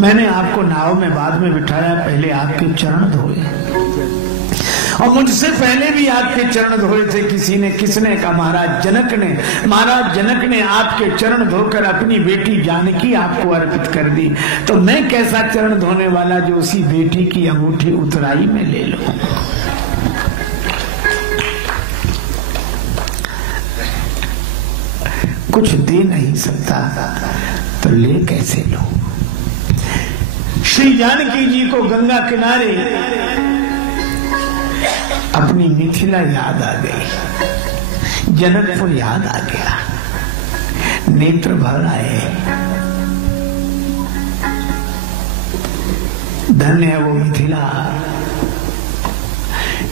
मैंने आपको नाव में बाद में बिठाया, पहले आपके चरण धोए और मुझसे पहले भी आपके चरण धोए थे। किसने कहा महाराज जनक ने आपके चरण धोकर अपनी बेटी जानकी आपको अर्पित कर दी, तो मैं कैसा चरण धोने वाला जो उसी बेटी की अंगूठी उतराई में ले लूं। कुछ दे नहीं सकता तो ले कैसे लो। श्री जानकी जी को गंगा किनारे अपनी मिथिला याद आ गई, जनकपुर याद आ गया, नेत्र भर आए। धन्य है वो मिथिला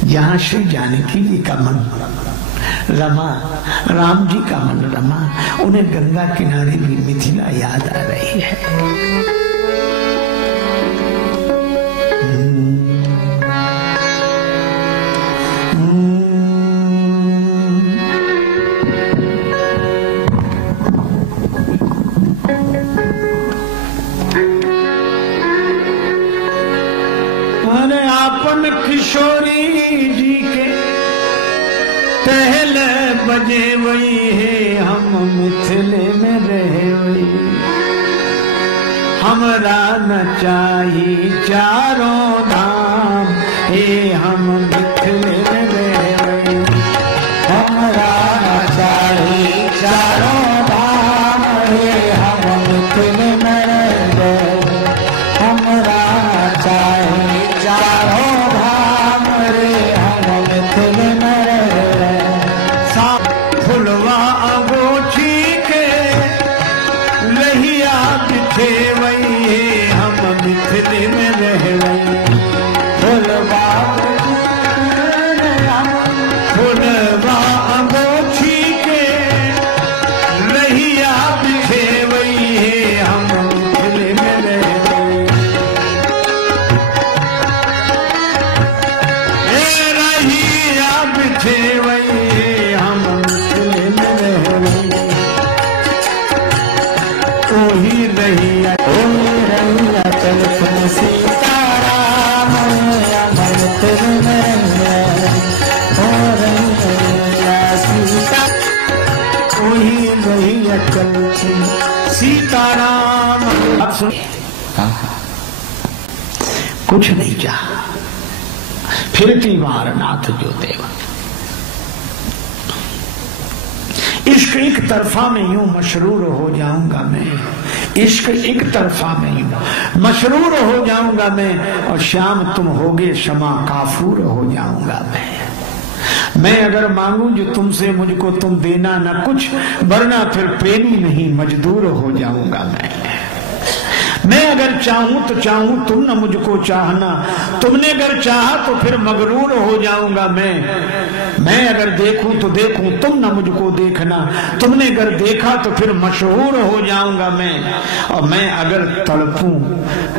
जहां श्री जानकी जी का मन रमा, राम जी का मन रमा। उन्हें गंगा किनारे भी मिथिला याद आ रही है। अरे आपन किशोरी जी के पहले बजे वही है, हम मिथिले में रहे वही। हमरा न चाही चारों धाम, हे हम मिथिले में रहे वही। हमरा न चाही चारों धाम, हे हम मिथिले में रहे। हमरा चाही चारों धाम, रे हम मिथिले में फुलवा अगोछी के लहिया बिछे वही, हम मिथिले में रह वही। फुलवा अगोछी के लहिया बिछे वही, हम मिथिले में रह वही। रहिया बिछे वही, रहिया चल सीताराम अमृत में सुन, कुछ नहीं चाहा, फिरती बार नाथ जो देवा। इश्क एक तरफा में यूं मशरूर हो जाऊंगा मैं, इश्क एक तरफा में यूं मशरूर हो जाऊंगा मैं, और शाम तुम होगे शमा काफूर हो जाऊंगा मैं अगर मांगू जो तुमसे मुझको तुम देना ना कुछ, वरना फिर प्रेमी नहीं मजदूर हो जाऊंगा मैं अगर चाहूं तो चाहूं तुम न मुझको चाहना, तुमने अगर चाहा तो फिर मगरूर हो जाऊंगा मैं अगर देखूं तो देखूं तुम न मुझको देखना, तुमने अगर देखा तो फिर मशहूर हो जाऊंगा मैं, और मैं अगर तड़पूं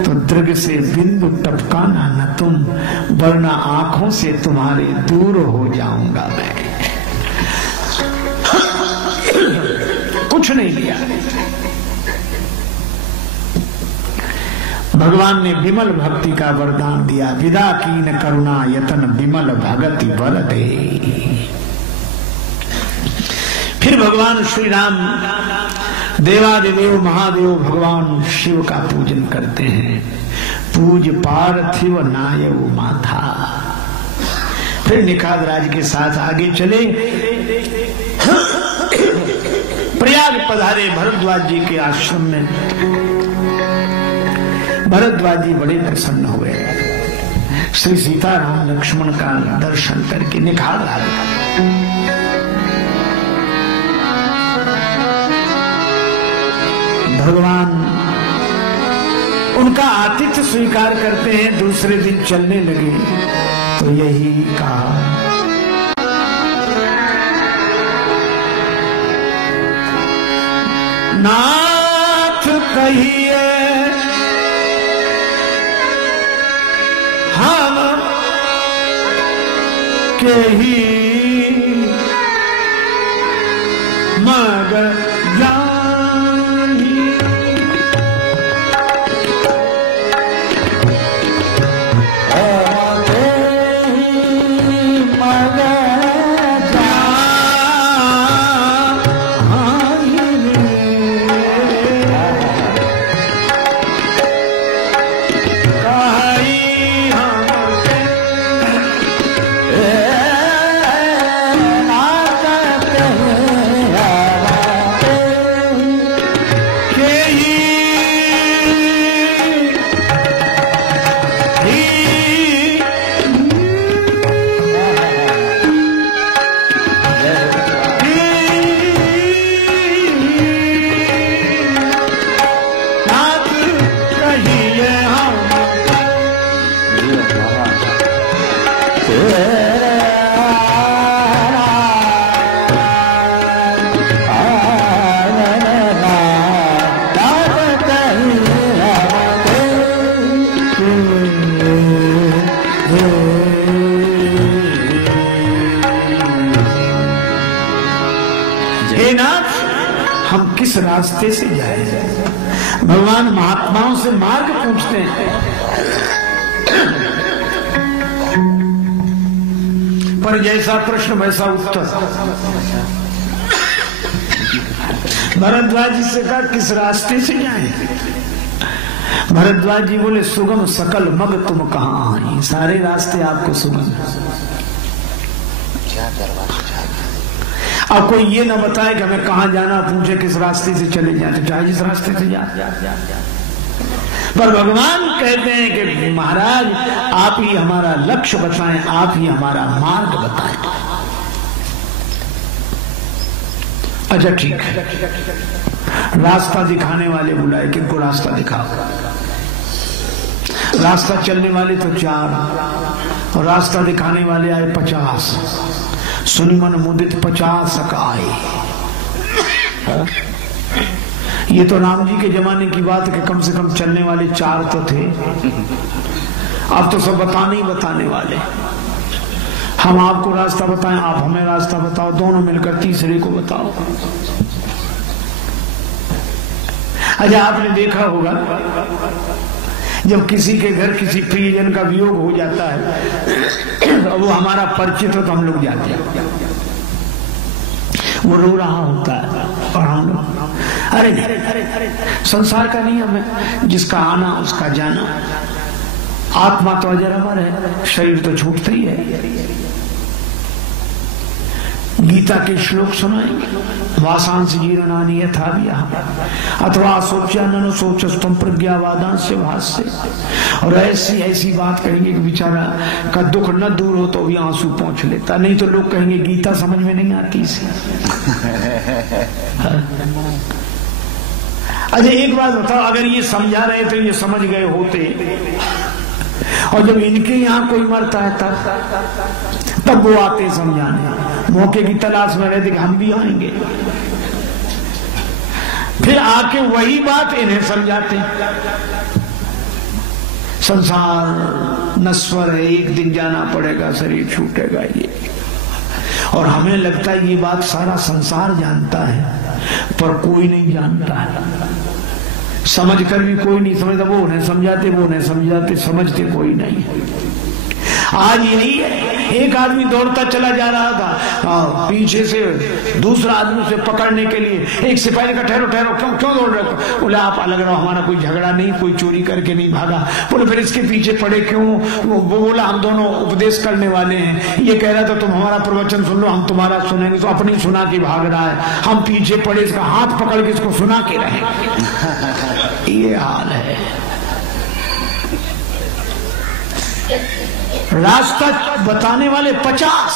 तो दृग से बिंदु टपकाना न तुम, वरना आंखों से तुम्हारे दूर हो जाऊंगा मैं। कुछ नहीं दिया, भगवान ने विमल भक्ति का वरदान दिया। विदा कीन करुणा यतन विमल भगति वर दे। फिर भगवान श्री राम देवादिदेव महादेव भगवान शिव का पूजन करते हैं। पूज पार्थिव नायव माथा। फिर निखादराज के साथ आगे चले, प्रयाग पधारे भरद्वाज जी के आश्रम में। भरद्वाज जी बड़े प्रसन्न हुए, श्री सीताराम लक्ष्मण का दर्शन करके निखादराज। भगवान उनका आतिथ्य स्वीकार करते हैं। दूसरे दिन चलने लगे तो यही कहा, नाथ कहिए हम के ही मग जानी, मग रास्ते से जाए। भगवान महात्माओं से मार्ग पूछते हैं, पर जैसा प्रश्न वैसा उत्तर। भरद्वाज जी से कहा किस रास्ते से जाएं? भरद्वाज जी बोले सुगम सकल मग तुम कहां आई। सारे रास्ते आपको सुगम। अब कोई ये ना बताए कि हमें कहां जाना, पूछे किस रास्ते से चले जाते, चाहे जिस रास्ते से जा। पर भगवान कहते हैं कि महाराज आप ही हमारा लक्ष्य बताएं, आप ही हमारा मार्ग बताएं। अच्छा ठीक है, रास्ता दिखाने वाले बुलाए, किनको रास्ता दिखाओ। रास्ता चलने वाले तो 4 और रास्ता दिखाने वाले आए 50। सुनिमन मुदित 50 आए। ये तो राम जी के जमाने की बात है कि कम से कम चलने वाले 4 तो थे। अब तो सब बताने ही बताने वाले। हम आपको रास्ता बताएं, आप हमें रास्ता बताओ, दोनों मिलकर तीसरे को बताओ। अच्छा आपने देखा होगा जब किसी के घर किसी प्रियजन का वियोग हो जाता है, तो वो हमारा परिचित हो तो हम लोग जाते हैं, वो रो रहा होता है और हम लोग, अरे नहीं, संसार का नियम है, जिसका आना उसका जाना। आत्मा तो अजर अमर है, शरीर तो छूटता ही है। गीता के श्लोक सुनाएंगे, वासांस जीर्णानि यथा विहाय अथवा सोच्याननो सोचस्तम प्रज्ञावादांस्य भाष्य, और ऐसी ऐसी बात कहेंगे कि बेचारा का दुख न दूर हो तो भी आंसू पहुंच लेता, नहीं तो लोग कहेंगे गीता समझ में नहीं आती इसे। अच्छा एक बात बताओ, अगर ये समझा रहे थे, ये समझ गए होते, और जब इनके यहाँ कोई मरता है तब वो आते समझाने, मौके की तलाश में रहते कि हम भी आएंगे, फिर आके वही बात इन्हें समझाते। संसार नश्वर है, एक दिन जाना पड़ेगा, शरीर छूटेगा ये। और हमें लगता है ये बात सारा संसार जानता है, पर कोई नहीं जानता है। समझ कर भी कोई नहीं समझता, वो उन्हें समझाते, वो उन्हें समझाते, समझते कोई नहीं। आज यही है, एक आदमी दौड़ता चला जा रहा था, पीछे से दूसरा आदमी उसे पकड़ने के लिए, एक सिपाही का ठहरो ठहरो, क्यों दौड़ रहे हो? बोले आप अलग रहो, हमारा कोई झगड़ा नहीं, कोई चोरी करके नहीं भागा। बोले फिर इसके पीछे पड़े क्यों? वो बोला हम दोनों उपदेश करने वाले हैं, ये कह रहा था तुम हमारा प्रवचन सुन लो, हम तुम्हारा सुनेंगे, तो अपनी सुना के भाग रहा है, हम पीछे पड़े इसका हाथ पकड़ के इसको सुना के रहेंगे। ये हाल है। रास्ता बताने वाले 50,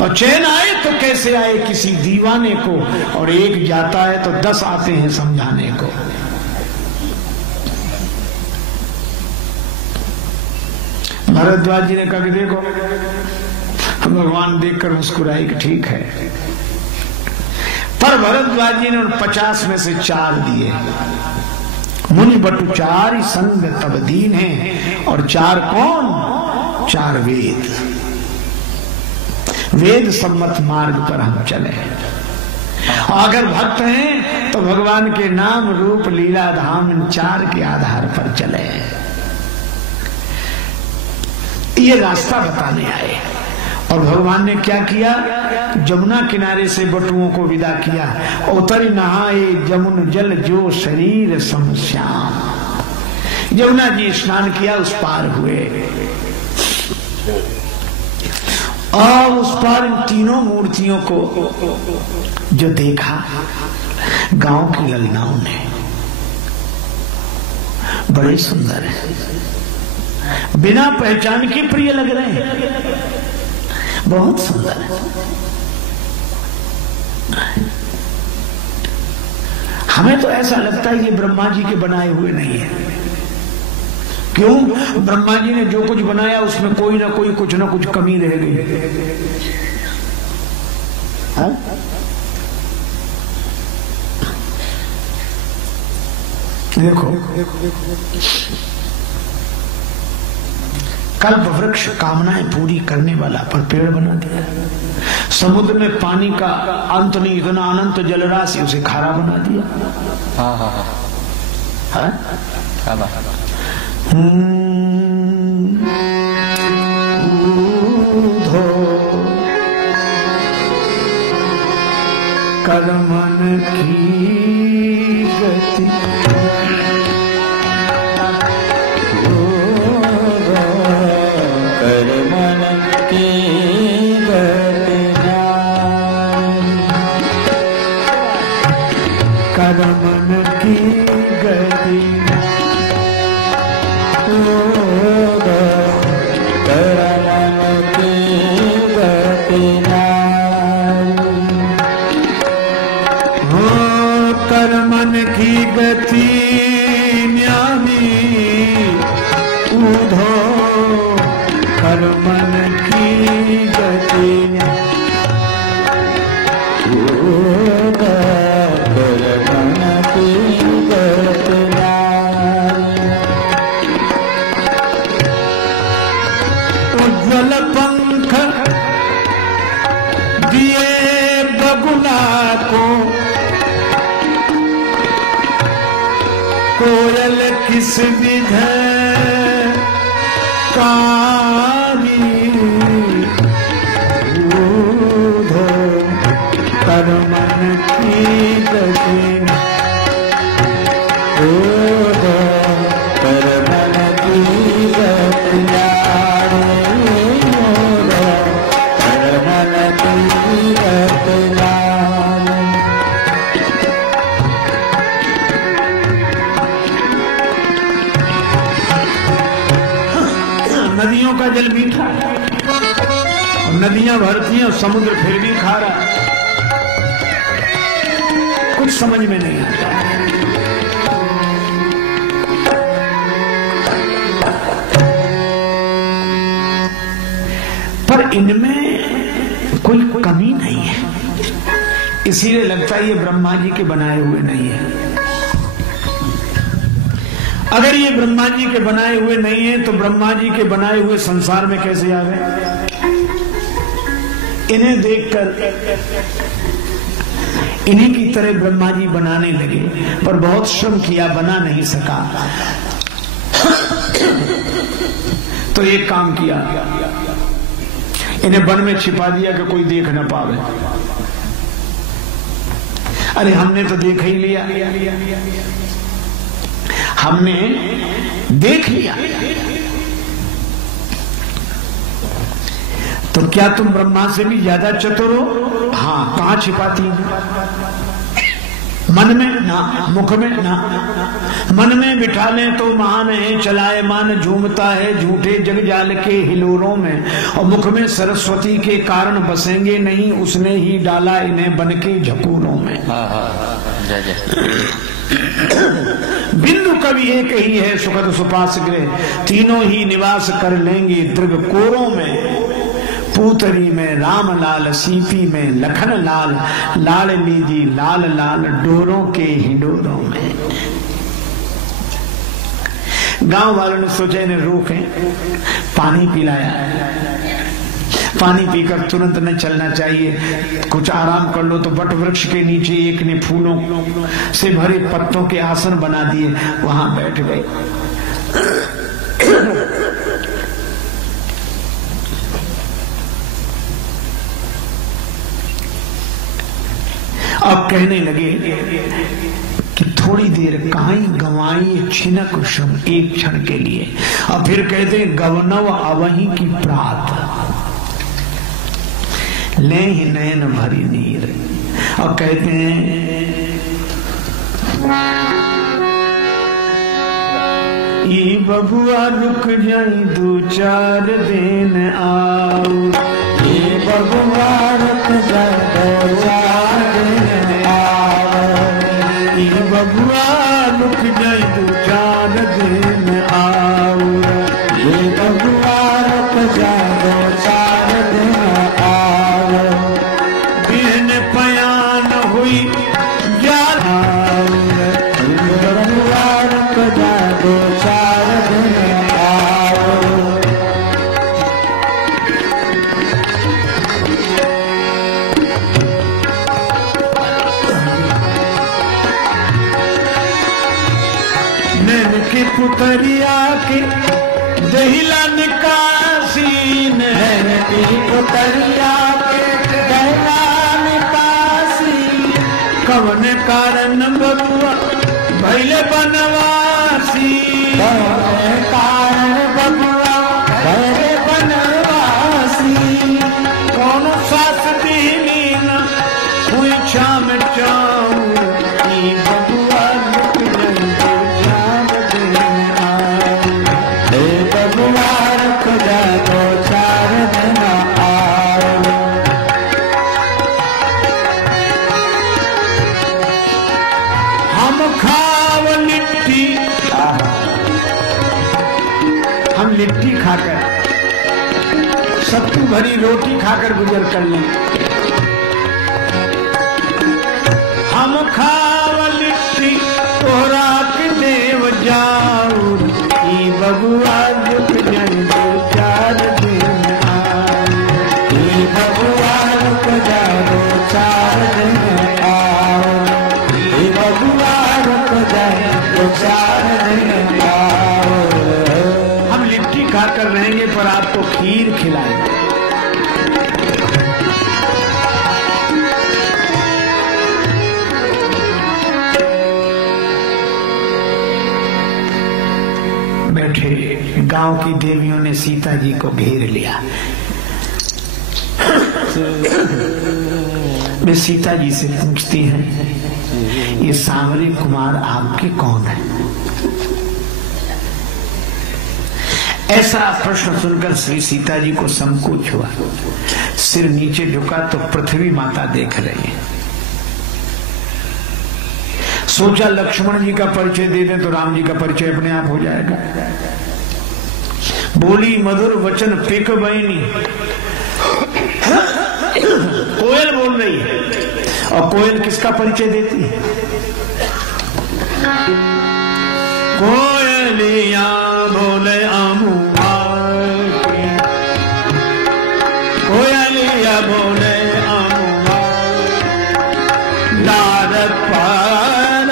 और चैन आए तो कैसे आए किसी दीवाने को, और एक जाता है तो 10 आते हैं समझाने को। भरद्वाज जी ने कहा कि देखो, भगवान देखकर मुस्कुराए कि ठीक है, पर भरद्वाज जी ने उन 50 में से 4 दिए। मुनि बटु 4 संग तब दीन है, और 4 कौन? 4 वेद। वेद सम्मत मार्ग पर हम चले, और अगर भक्त हैं तो भगवान के नाम रूप लीला धाम इन 4 के आधार पर चले। ये रास्ता बताने आए। और भगवान ने क्या किया? जमुना किनारे से बटुओं को विदा किया, उतर नहाए जमुन जल जो शरीर समश्याम। यमुना जी स्नान किया, उस पार हुए, और उस पार इन तीनों मूर्तियों को जो देखा गांव की ललनाओं ने, बड़े सुंदर है, बिना पहचान के प्रिय लग रहे हैं, बहुत सुंदर है। हमें तो ऐसा लगता है कि ब्रह्मा जी के बनाए हुए नहीं है। क्यों? ब्रह्मा जी ने जो कुछ बनाया उसमें कोई ना कोई कुछ ना कुछ कमी रह गई। देखो, कल्प वृक्ष कामनाएं पूरी करने वाला, पर पेड़ बना दिया। समुद्र में पानी का अंत नहीं, इतना अनंत जलराशि, उसे खारा बना दिया। ऊधो कर्मन की गति, कर्मन की गति, कर्मन की गति न्यामी ऊधो, कर्मन की गति उज्ज्वल पंख दिए बगुला को, कोयल किस विध कारी, ऊधो कर्मन की गति। नदियों का जल मीठा है, और नदियां भरती हैं और समुद्र फिर भी खारा। कुछ समझ में नहीं आता। पर इनमें कोई कमी नहीं है, इसीलिए लगता है ये ब्रह्मा जी के बनाए हुए नहीं है। अगर ये ब्रह्मा जी के बनाए हुए नहीं है तो ब्रह्मा जी के बनाए हुए संसार में कैसे आ गए? इन्हें देखकर इन्हीं की तरह ब्रह्मा जी बनाने लगे, पर बहुत श्रम किया, बना नहीं सका। तो एक काम किया, इन्हें वन में छिपा दिया कि कोई देख न पावे। अरे हमने तो देख ही लिया, हमने देख लिया, तो क्या तुम ब्रह्मा से भी ज्यादा चतुर हो? हाँ, कहां छिपाती है? मन में ना, मुख में ना। मन में बिठा लें तो महान है, चलाए मान झूमता है झूठे जग जाल के हिलोरों में, और मुख में सरस्वती के कारण बसेंगे नहीं, उसने ही डाला इन्हें बन के झकूरों में। बिंदु कवि एक ही है सुखद सुपास गृह, तीनों ही निवास कर लेंगे दृग कोरों में। पूतरी में राम लाल, सीपी में लखन लाल, लाल लीजी लाल लाल डोरों के हिंडोरों में। गांव वालों ने सोचा इन्हें रोकें, पानी पिलाया। पानी पीकर तुरंत न चलना चाहिए, कुछ आराम कर लो। तो वट वृक्ष के नीचे एक ने फूलों से भरे पत्तों के आसन बना दिए, वहां बैठ गए। अब कहने लगे कि थोड़ी देर कहां गंवाई छिनक श्रम, एक क्षण के लिए। और फिर कहते गवनव अवही की प्रात, ले ही नयन भरी नीर। और कहते हैं ई बबुआ रुक जाई दो चार दिन आओ, ये बबुआ रुक जाए दो चार दिन आओ, ई बबुआ रुक जाई दो चार दिन आओ, ये बबुआ रुक जाए दो चार दिन आओ, बिन पयान हुई जा ये बबुआ रुक जाए दो चार दिन आओ। नैन की पुतरिया की दहिला निकासीन, नैन की पुतरिया के दहला निकासी, कवन कारण बबुआ भैले बनवासी, कवन कारण बबुआ भैले बनवासी, कौन सास दीनी न हुई छाम चाऊ, ई बबुआ रुक जाई दो चार दिन आओ, हे बबुआ रुक जाए दो चार दिन आओ। हम खाव लिट्टी, हम लिट्टी खाकर, सत्तू भरी रोटी खाकर गुजर कर लें। हम खाव लिट्टी तोरा के देव जाऊ, ई बबुआ रुक जाई दो चार दिन आओ, हे बबुआ रुक जाए दो चार दिन आओ, हे बबुआ रुक जाए दो चार दिन आओ। हम लिट्टी खाकर रहेंगे पर आपको खीर खिलाएंगे। बैठे गांव की देवियों ने सीता जी को घेर लिया। वे सीता जी से पूछती हैं, ये सांवरे कुमार आपके कौन है? ऐसा प्रश्न सुनकर श्री सीता जी को संकोच हुआ। सिर नीचे झुका तो पृथ्वी माता देख रही है। सोचा लक्ष्मण जी का परिचय दे दें तो राम जी का परिचय अपने आप हो जाएगा। बोली मधुर वचन पिक बहनी, कोयल बोल रही है। और कोयल किसका परिचय देती है? कोयलिया बोले अमुआ की, कोयलिया बोले अमुआ दार पार,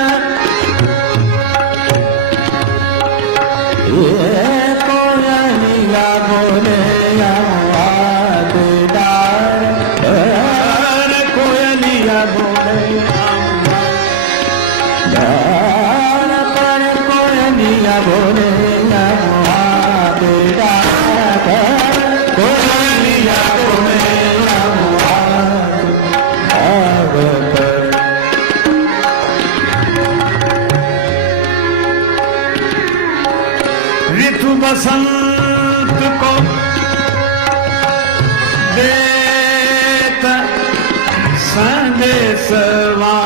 कोयलिया बोले अमुआ दार, कोयलिया बोले अमुआ दार पर, कोयलिया बोले अमुआ दार, कोयलिया बोले अमुआ दार। ऋतु बसंत को देता संदेशवा,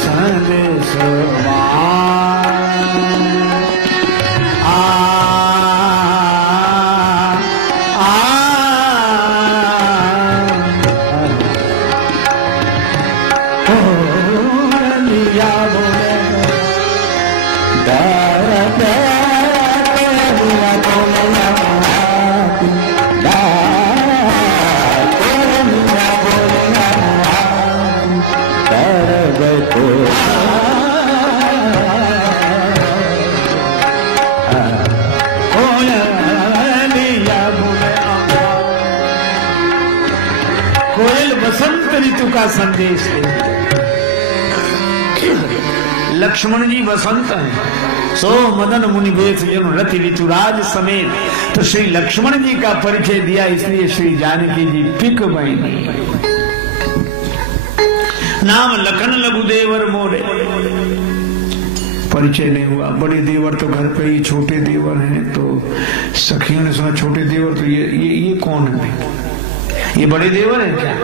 संदेशवा कोयलिया बोले दार, कोयलिया बोले अमुआ दार, कोयलिया बोले अमुआ दार बैठो। कोयलिया बोले अमुआ। कोयल बसंत ऋतु का संदेश दे। लक्ष्मण जी बसंत हैं, सो मदन मुनि वेश जन रति ऋतुराज समेत। तो श्री लक्ष्मण जी का परिचय दिया, इसलिए श्री जानकी जी पिक बहनी। नाम लखन लघु देवर मोरे। परिचय नहीं हुआ। बड़े देवर तो घर पे ही, छोटे देवर हैं। तो सखियों ने सुना छोटे देवर, तो ये कौन है? ये बड़े देवर हैं क्या?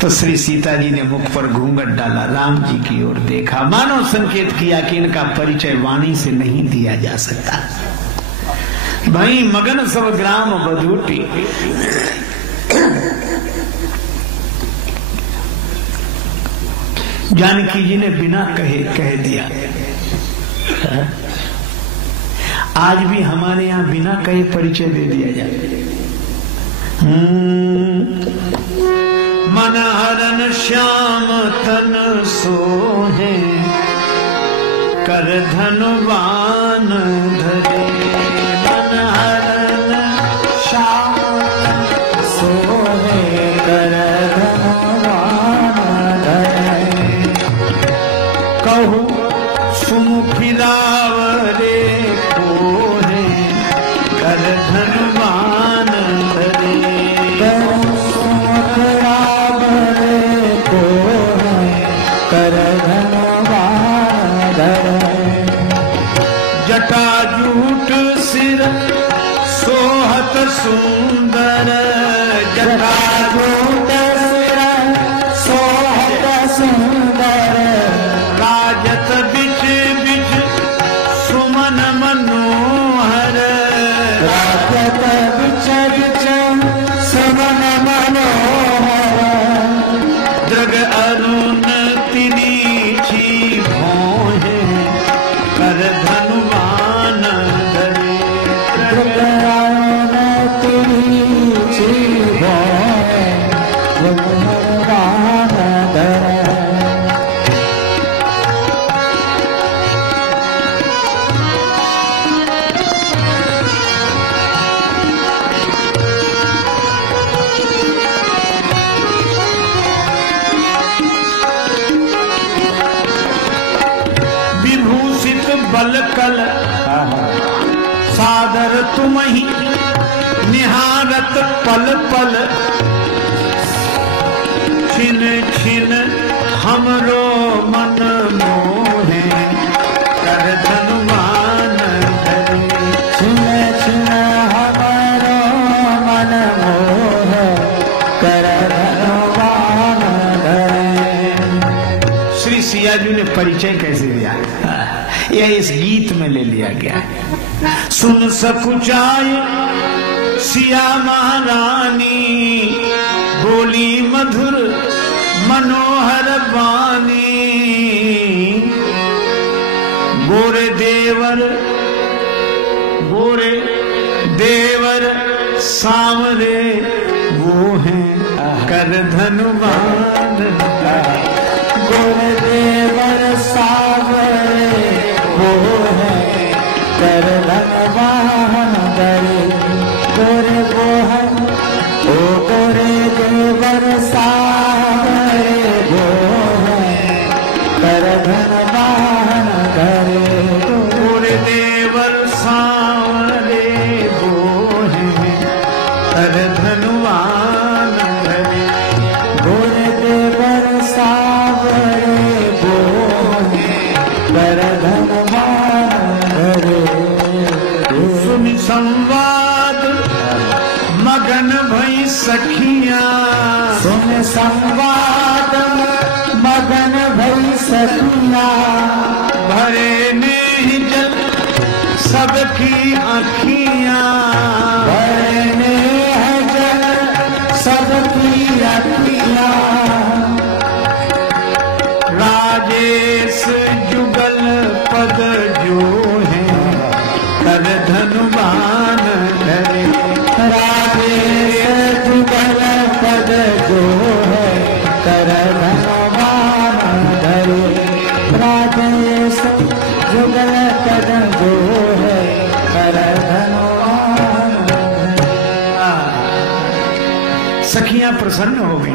तो श्री सीता जी ने मुख पर घूंघट डाला, राम जी की ओर देखा, मानो संकेत किया कि इनका परिचय वाणी से नहीं दिया जा सकता। भाई मगन सब ग्राम बधूटी, जानकी जी ने बिना कहे कह दिया। आज भी हमारे यहाँ बिना कहे परिचय दे दिया जाए। मन हरन श्याम तन सोहे, कर धनुवान धरे। मन हरन श्याम सोहे, कर धनुवान धरे। कहू सुमुखी रावरे कोहे, कर धनुवान धरे। कर धनुवान धरे। जटा जूट सिर सोहत सुंदर, जटा जूट सिर सोहत सुंदर। राजत बिच बिच सुमन मनोहर, राजत बिच बिच सुमन मनोहर। दृग अरुण तिरीछी भौहें, कर धनुवान धरे। दृग अरुण तिरीछी भौहें, धनुवान धरे। बल कल सादर तुम ही, निहारत पल पल। छिन छिन हमरो मन सिया जी ने परिचय कैसे दिया, यह इस गीत में ले लिया गया है। सुन सकुचाय सिया महारानी, बोली मधुर मनोहर बानी। गोरे देवर सांवरे वो हैं कर धनुमान। गोरे देवर सांवरे वो हैं कर धनुमान धरे। गोरे वो है ओ गोरे देवर सांवरे वो हैं कर धनुमान धरे। गोरे देवर सांवरे वो हैं कर धनुमान धरे। गोरे देवर सांवरे वो हैं कर धनुमान धरे। सुन संवाद मगन भई सखियां, सुन संवाद मगन भई सखिया। भरे ने जल सबकी आँखियां। भरने है जल सबकी अखिया। राजेश जुगल पद जो है कर धनुमान धरे। राजेश जुगल पद जो है कर धनुमान धरे। राजेश जुगल पद जो है कर धनुमान धरे। सखियां प्रसन्न हो गई।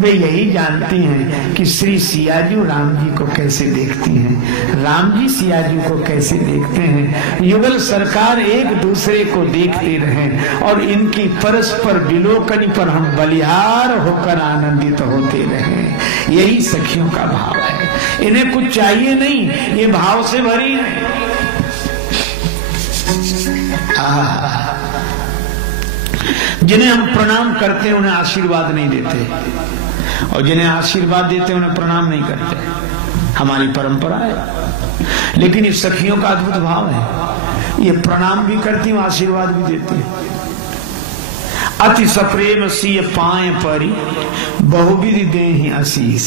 वे यही जानती हैं कि श्री सियाजू राम जी को कैसे देखती हैं, राम जी सियाजू को कैसे देखते हैं। युगल सरकार एक दूसरे को देखते रहें और इनकी परस्पर विलोकन पर हम बलिहार होकर आनंदित होते रहें। यही सखियों का भाव है। इन्हें कुछ चाहिए नहीं, ये भाव से भरी है। जिन्हें हम प्रणाम करते हैं उन्हें आशीर्वाद नहीं देते, और जिन्हें आशीर्वाद देते उन्हें प्रणाम नहीं करते। हमारी परंपरा है। लेकिन इस सखियों का अद्भुत भाव है, ये प्रणाम भी करती हूं, आशीर्वाद भी देती है। अति सप्रेम सिय पाए परी, बहुविधि देहि आशीष।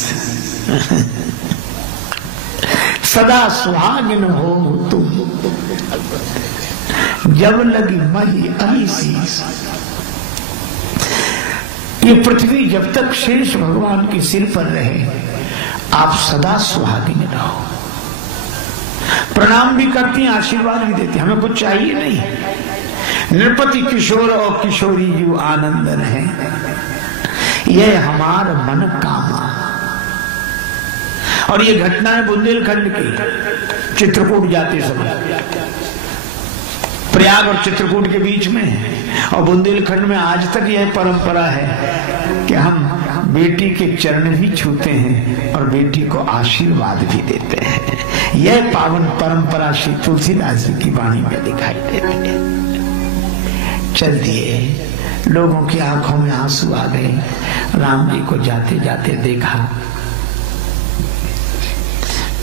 सदा सुहागिन हो तुम, जब लगी मही आशीष। ये पृथ्वी जब तक शेष भगवान के सिर पर रहे, आप सदा सुहागिन रहो। प्रणाम भी करती हैं, आशीर्वाद भी देती हैं, हमें कुछ चाहिए नहीं। नृपति किशोर और किशोरी जो आनंद है, यह हमार मन कामा। और ये घटना है बुंदेलखंड की। चित्रकूट जाते समय, प्रयाग और चित्रकूट के बीच में है, और बुंदेलखंड में आज तक यह परंपरा है कि हम बेटी के चरण भी छूते हैं और बेटी को आशीर्वाद भी देते हैं। यह पावन परंपरा श्री तुलसीदास जी की वाणी में दिखाई देती है। चल दिए, लोगों की आंखों में आंसू आ गए। राम जी को जाते जाते देखा।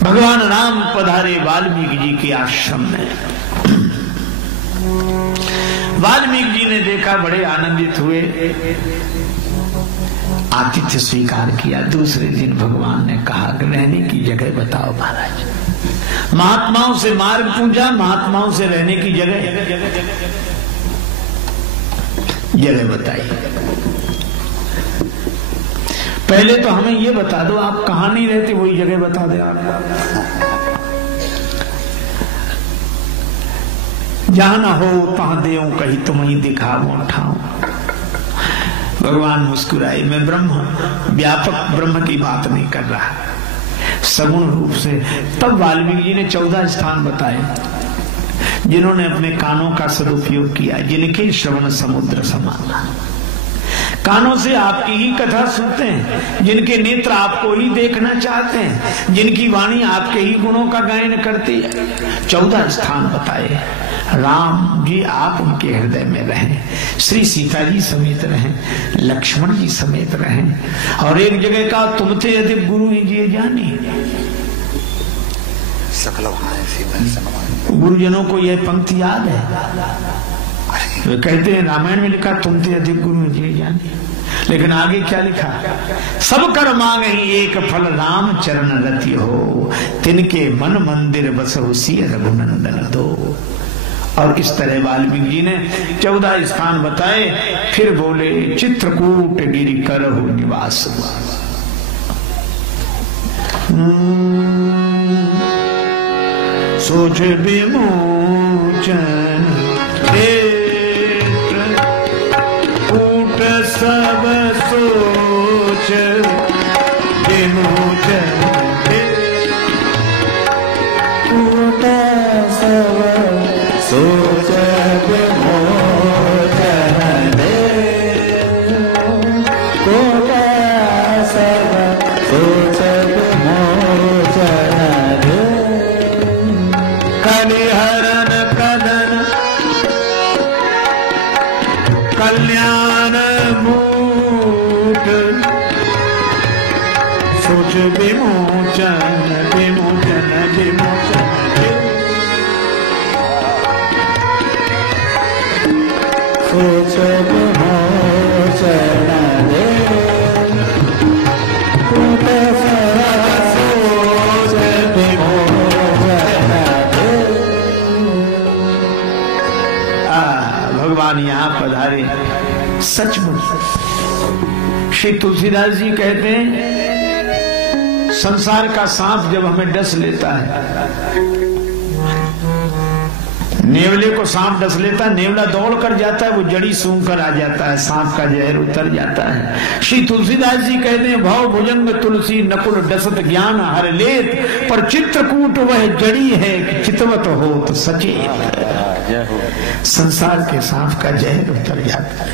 भगवान राम पधारे वाल्मीकि जी के आश्रम में। वाल्मीकि जी ने देखा, बड़े आनंदित हुए, आतिथ्य स्वीकार किया। दूसरे दिन भगवान ने कहा कि रहने की जगह बताओ महाराज। महात्माओं से मार्ग पूछा, महात्माओं से रहने की जगह बताई। पहले तो हमें ये बता दो आप कहां नहीं रहते, वही जगह बता दे आप। जहां ना हो तहां देऊं, कहीं तुम ही दिखाओ ठाऊं। भगवान मुस्कुराए। मैं ब्रह्म, व्यापक ब्रह्म की बात नहीं कर रहा, सगुण रूप से। तब वाल्मीकि जी ने 14 स्थान बताए जिन्होंने अपने कानों का सदुपयोग किया, जिनके श्रवण समुद्र समान। कानों से आपकी ही कथा सुनते हैं, जिनके नेत्र आपको ही देखना चाहते हैं, जिनकी वाणी आपके ही गुणों का गायन करती है। 14 स्थान बताए। राम जी आप उनके हृदय में रहें, श्री सीता जी समेत रहें, लक्ष्मण जी समेत रहें। और एक जगह का तुम थे अधिक गुरु ही जिए जानी। गुरुजनों को यह पंक्ति याद है। वे कहते हैं रामायण में लिखा तुमते अधिक गुरु जी जाने, लेकिन आगे क्या लिखा, सब कर मांग ही एक फल राम चरण रति हो, तिनके मन मंदिर बसहु सिय रघुनंदन दो। और इस तरह वाल्मीकि जी ने 14 स्थान बताए, फिर बोले चित्रकूट गिरि करहु निवास। सोच विमोचन कूट सब सोच विमोचन कूट सब सोच विमोचन कूट सब सोच विमोचन कलिहरण कदन कल्याण मूट सोच विमोचन विमोचन विमोचन सोच विमोचन कूट सोच विमोचन। भगवान यहाँ पधारे। सचमुच श्री तुलसीदास जी कहते हैं, संसार का सांप जब हमें डस लेता है, नेवले को सांप डस लेता है, नेवला दौड़ कर जाता है, वो जड़ी सूंघ कर आ जाता है, सांप का जहर उतर जाता है। श्री तुलसीदास जी कहते हैं, भव भुजंग तुलसी नकुल डसत ज्ञान हर लेत, पर चित्रकूट वह जड़ी है कि चितवत हो तो सचेत। संसार के सांप का जहर उतर जाता है।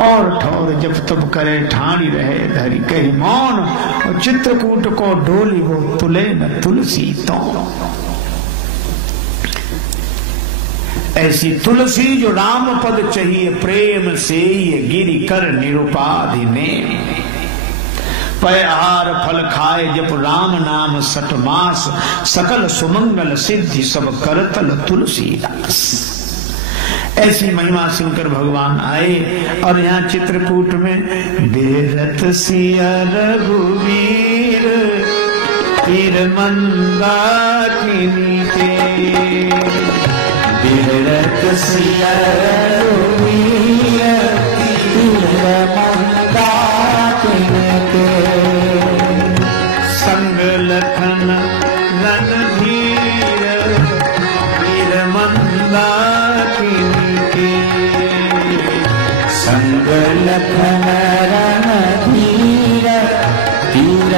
और ठौर जब तब करे ठाणी रहे धरी कही मौन, और चित्रकूट को डोली वो तुले न तुलसी तो। ऐसी तुलसी जो राम पद चाहिए प्रेम से, ये गिरि कर निरुपाधि ने। पय आहार फल खाए जब राम नाम सठ मास, सकल सुमंगल सिद्धि सब करतल तुलसीदास। ऐसी महिमा सुनकर भगवान आए। और यहाँ चित्रकूट में बेरत सिया रघुवीर तीर मंदाकिनी के, बेरत सिया रघुवीर तीर मंदाकिनी के, संग लखन रणधीर तीर मंदाकिनी के, संग लखन रणधीर तीर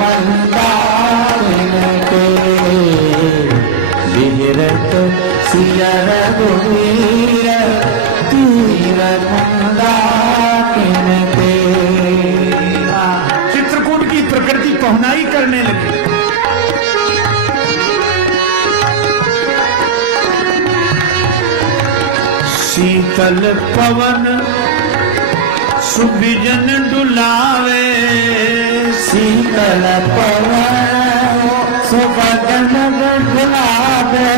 मंदाकिनी के, बेरत सिया रघुवीर तीर मंदाकिनी के। चित्रकूट की प्रकृति पहुनाई करने लगी। शीतल पवन सुबिजन डुलावे, शीतल पवन सुबदन डुलावे,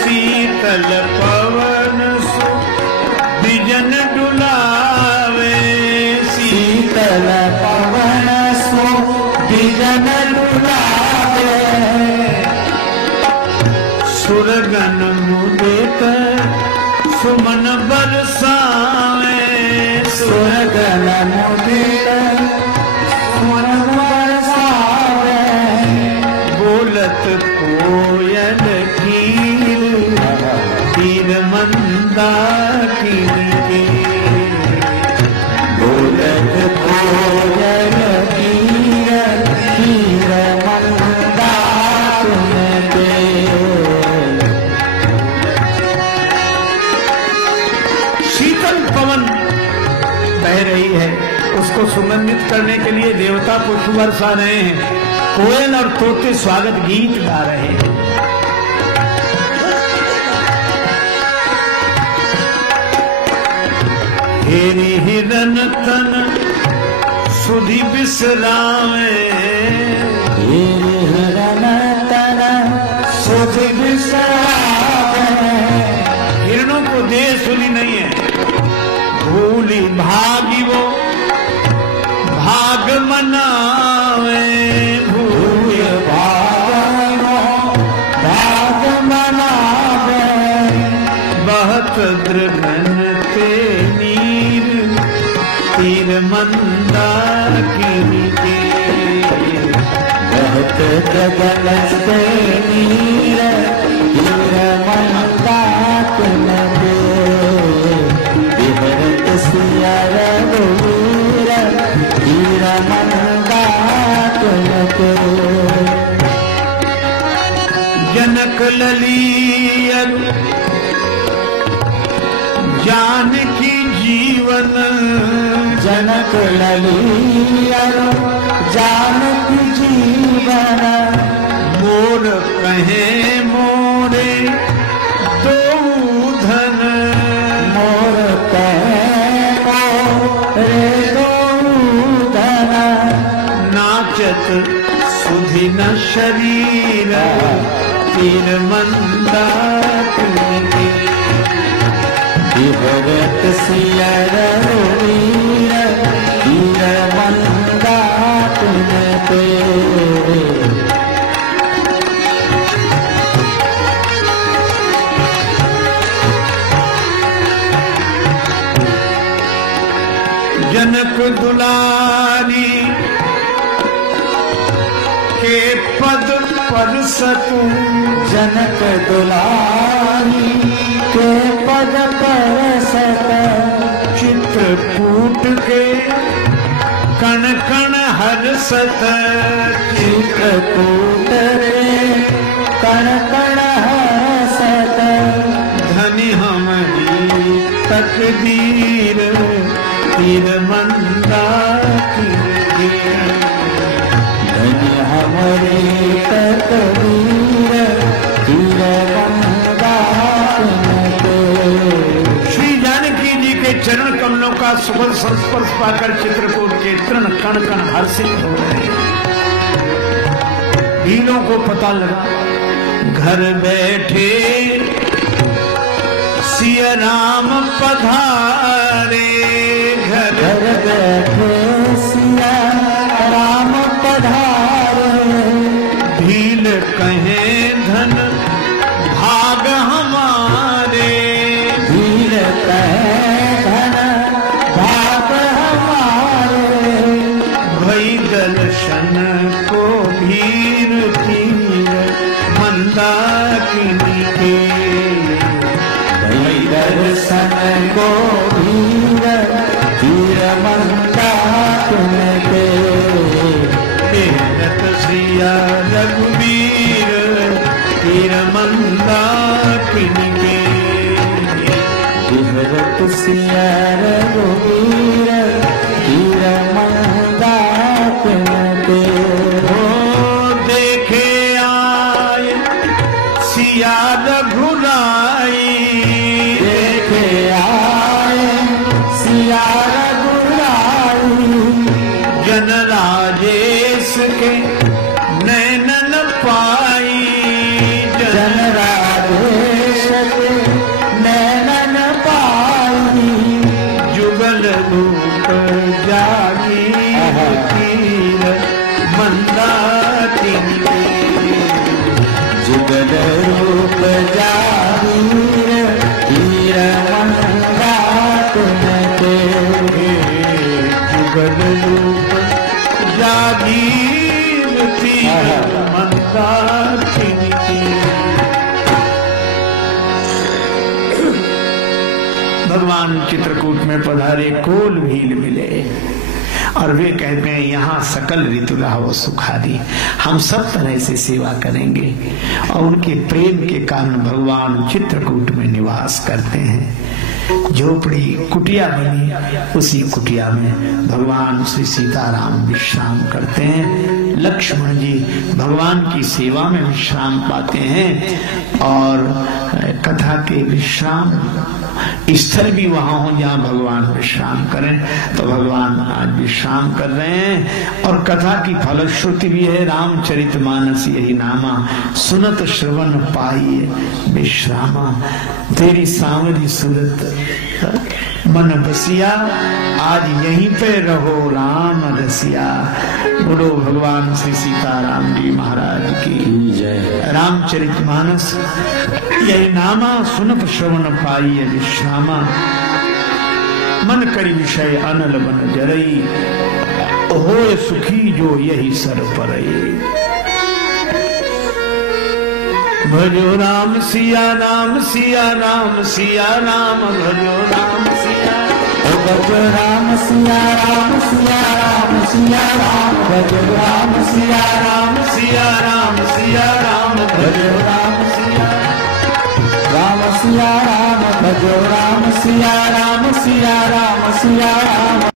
शीतल पवन सुबिजन डुलावे, शीतल पवन सुबदन डुलावे, सुरगन मुदित सुमन बरसावे, सुरगन मुदित सुमन बरसावे, बोलत कोयल कीर तीर मंदाकिनी के, बोलत कोयल कीर तीर मंदाकिनी के। शीतल पवन बह रही है, उसको सुगंधित करने के लिए देवता पुष्प बरसा रहे हैं, कोयल और तोते स्वागत गीत गा रहे हैं। हेरी हिरन तन सुधि बिसरावे, हिरन हिरणों को देह सुनी नहीं है, भूली भागी वो भाग मनावे, भूल भाग मनावे, बहुत दृढ़न ते नीर तीर मंदाकिनी के, बहुत गगन से नीर तीर मंदाकिनी के, बिहरत सिया रघुवीर तीर मंदाकिनी के। जनक ललियर जानकी जीवन, जनक ललियर जानकी जीवन, मोर कहे मोरे दो धन, मोर कहे मोरे दो धन, नाचत सुधि न शरीर तीर मंदाकिनी के, बिहरत सिया रघुवीर तीर मंदाकिनी के। जनक दुलारी के पद पर सकूं, जनक दुलारी के पद पर सत, चित्रकूट के कण कण हर्षत, चित्रकूट रे कण कण हर्षत, धनि हमारी तकदीर तीर मंदाकिनी के, धन्य हमारी तकदीर तीर मंदाकिनी के। श्री जानकी जी के चरण कमलों का सुबह संस्पर्श पाकर चित्रकूट के तृण कण कण हर्षित हो रहे हैं। भीलों को पता लगा घर बैठे सिया राम पधारे, घर बैठे सिया राम पधारे, भील कहे धन भाग हमारे, भील कहे धन भाग हमारे, भई दर्शन को भीर तीर मंदाकिनी के, भई दर्शन को भीर तीर मंदाकिनी के। बिहरत सिया रघुवीर तीर मंदाकिनी के, बिहरत सिया रघुवीर तीर मंदाकिनी के। ओ देखे आए सिया रघुराई, देखे आए सिया रघुराई, जन राजेश के नैनन पाई, जन राजेश के नैनन पाई, जुगल रूप जागी तीर मंदाकिनी के, जुगल रूप जागीर तीर मंदाकिनी के। जुगल रूप जागीर तीर मंदाकिनी के। भगवान चित्रकूट में पधारे, कोल भील मिले और वे कहते हैं यहाँ सकल ऋतु लाहो सुखादी, हम सब तरह से सेवा करेंगे। और उनके प्रेम के कारण भगवान चित्रकूट में निवास करते हैं। झोपड़ी कुटिया बनी, उसी कुटिया में भगवान श्री सीताराम विश्राम करते हैं। लक्ष्मण जी भगवान की सेवा में विश्राम पाते हैं और कथा के विश्राम स्थल भी वहां हो जहां भगवान विश्राम करें। तो भगवान आज विश्राम कर रहे हैं और कथा की फलश्रुति भी है, रामचरितमानस यही नामा, सुनत श्रवण पाइए विश्रामा, तेरी सांवरी सूरत मन बसिया, आज यहीं पे रहो राम रसिया। बोलो भगवान श्री सीताराम जी महाराज की जय। रामचरितमानस यही नामा, सुनत श्रवण पाइए विश्रामा, मन करी विषय अनल बन जरई, होए सुखी जो यही सर परई। भजो राम सिया राम सिया राम सिया राम, भजो राम सिया, भजो राम सिया राम सिया राम सिया राम, भजो राम सिया राम सिया राम सिया राम, भजो राम सिया राम सिया राम, भजो राम सिया राम सिया राम सिया राम।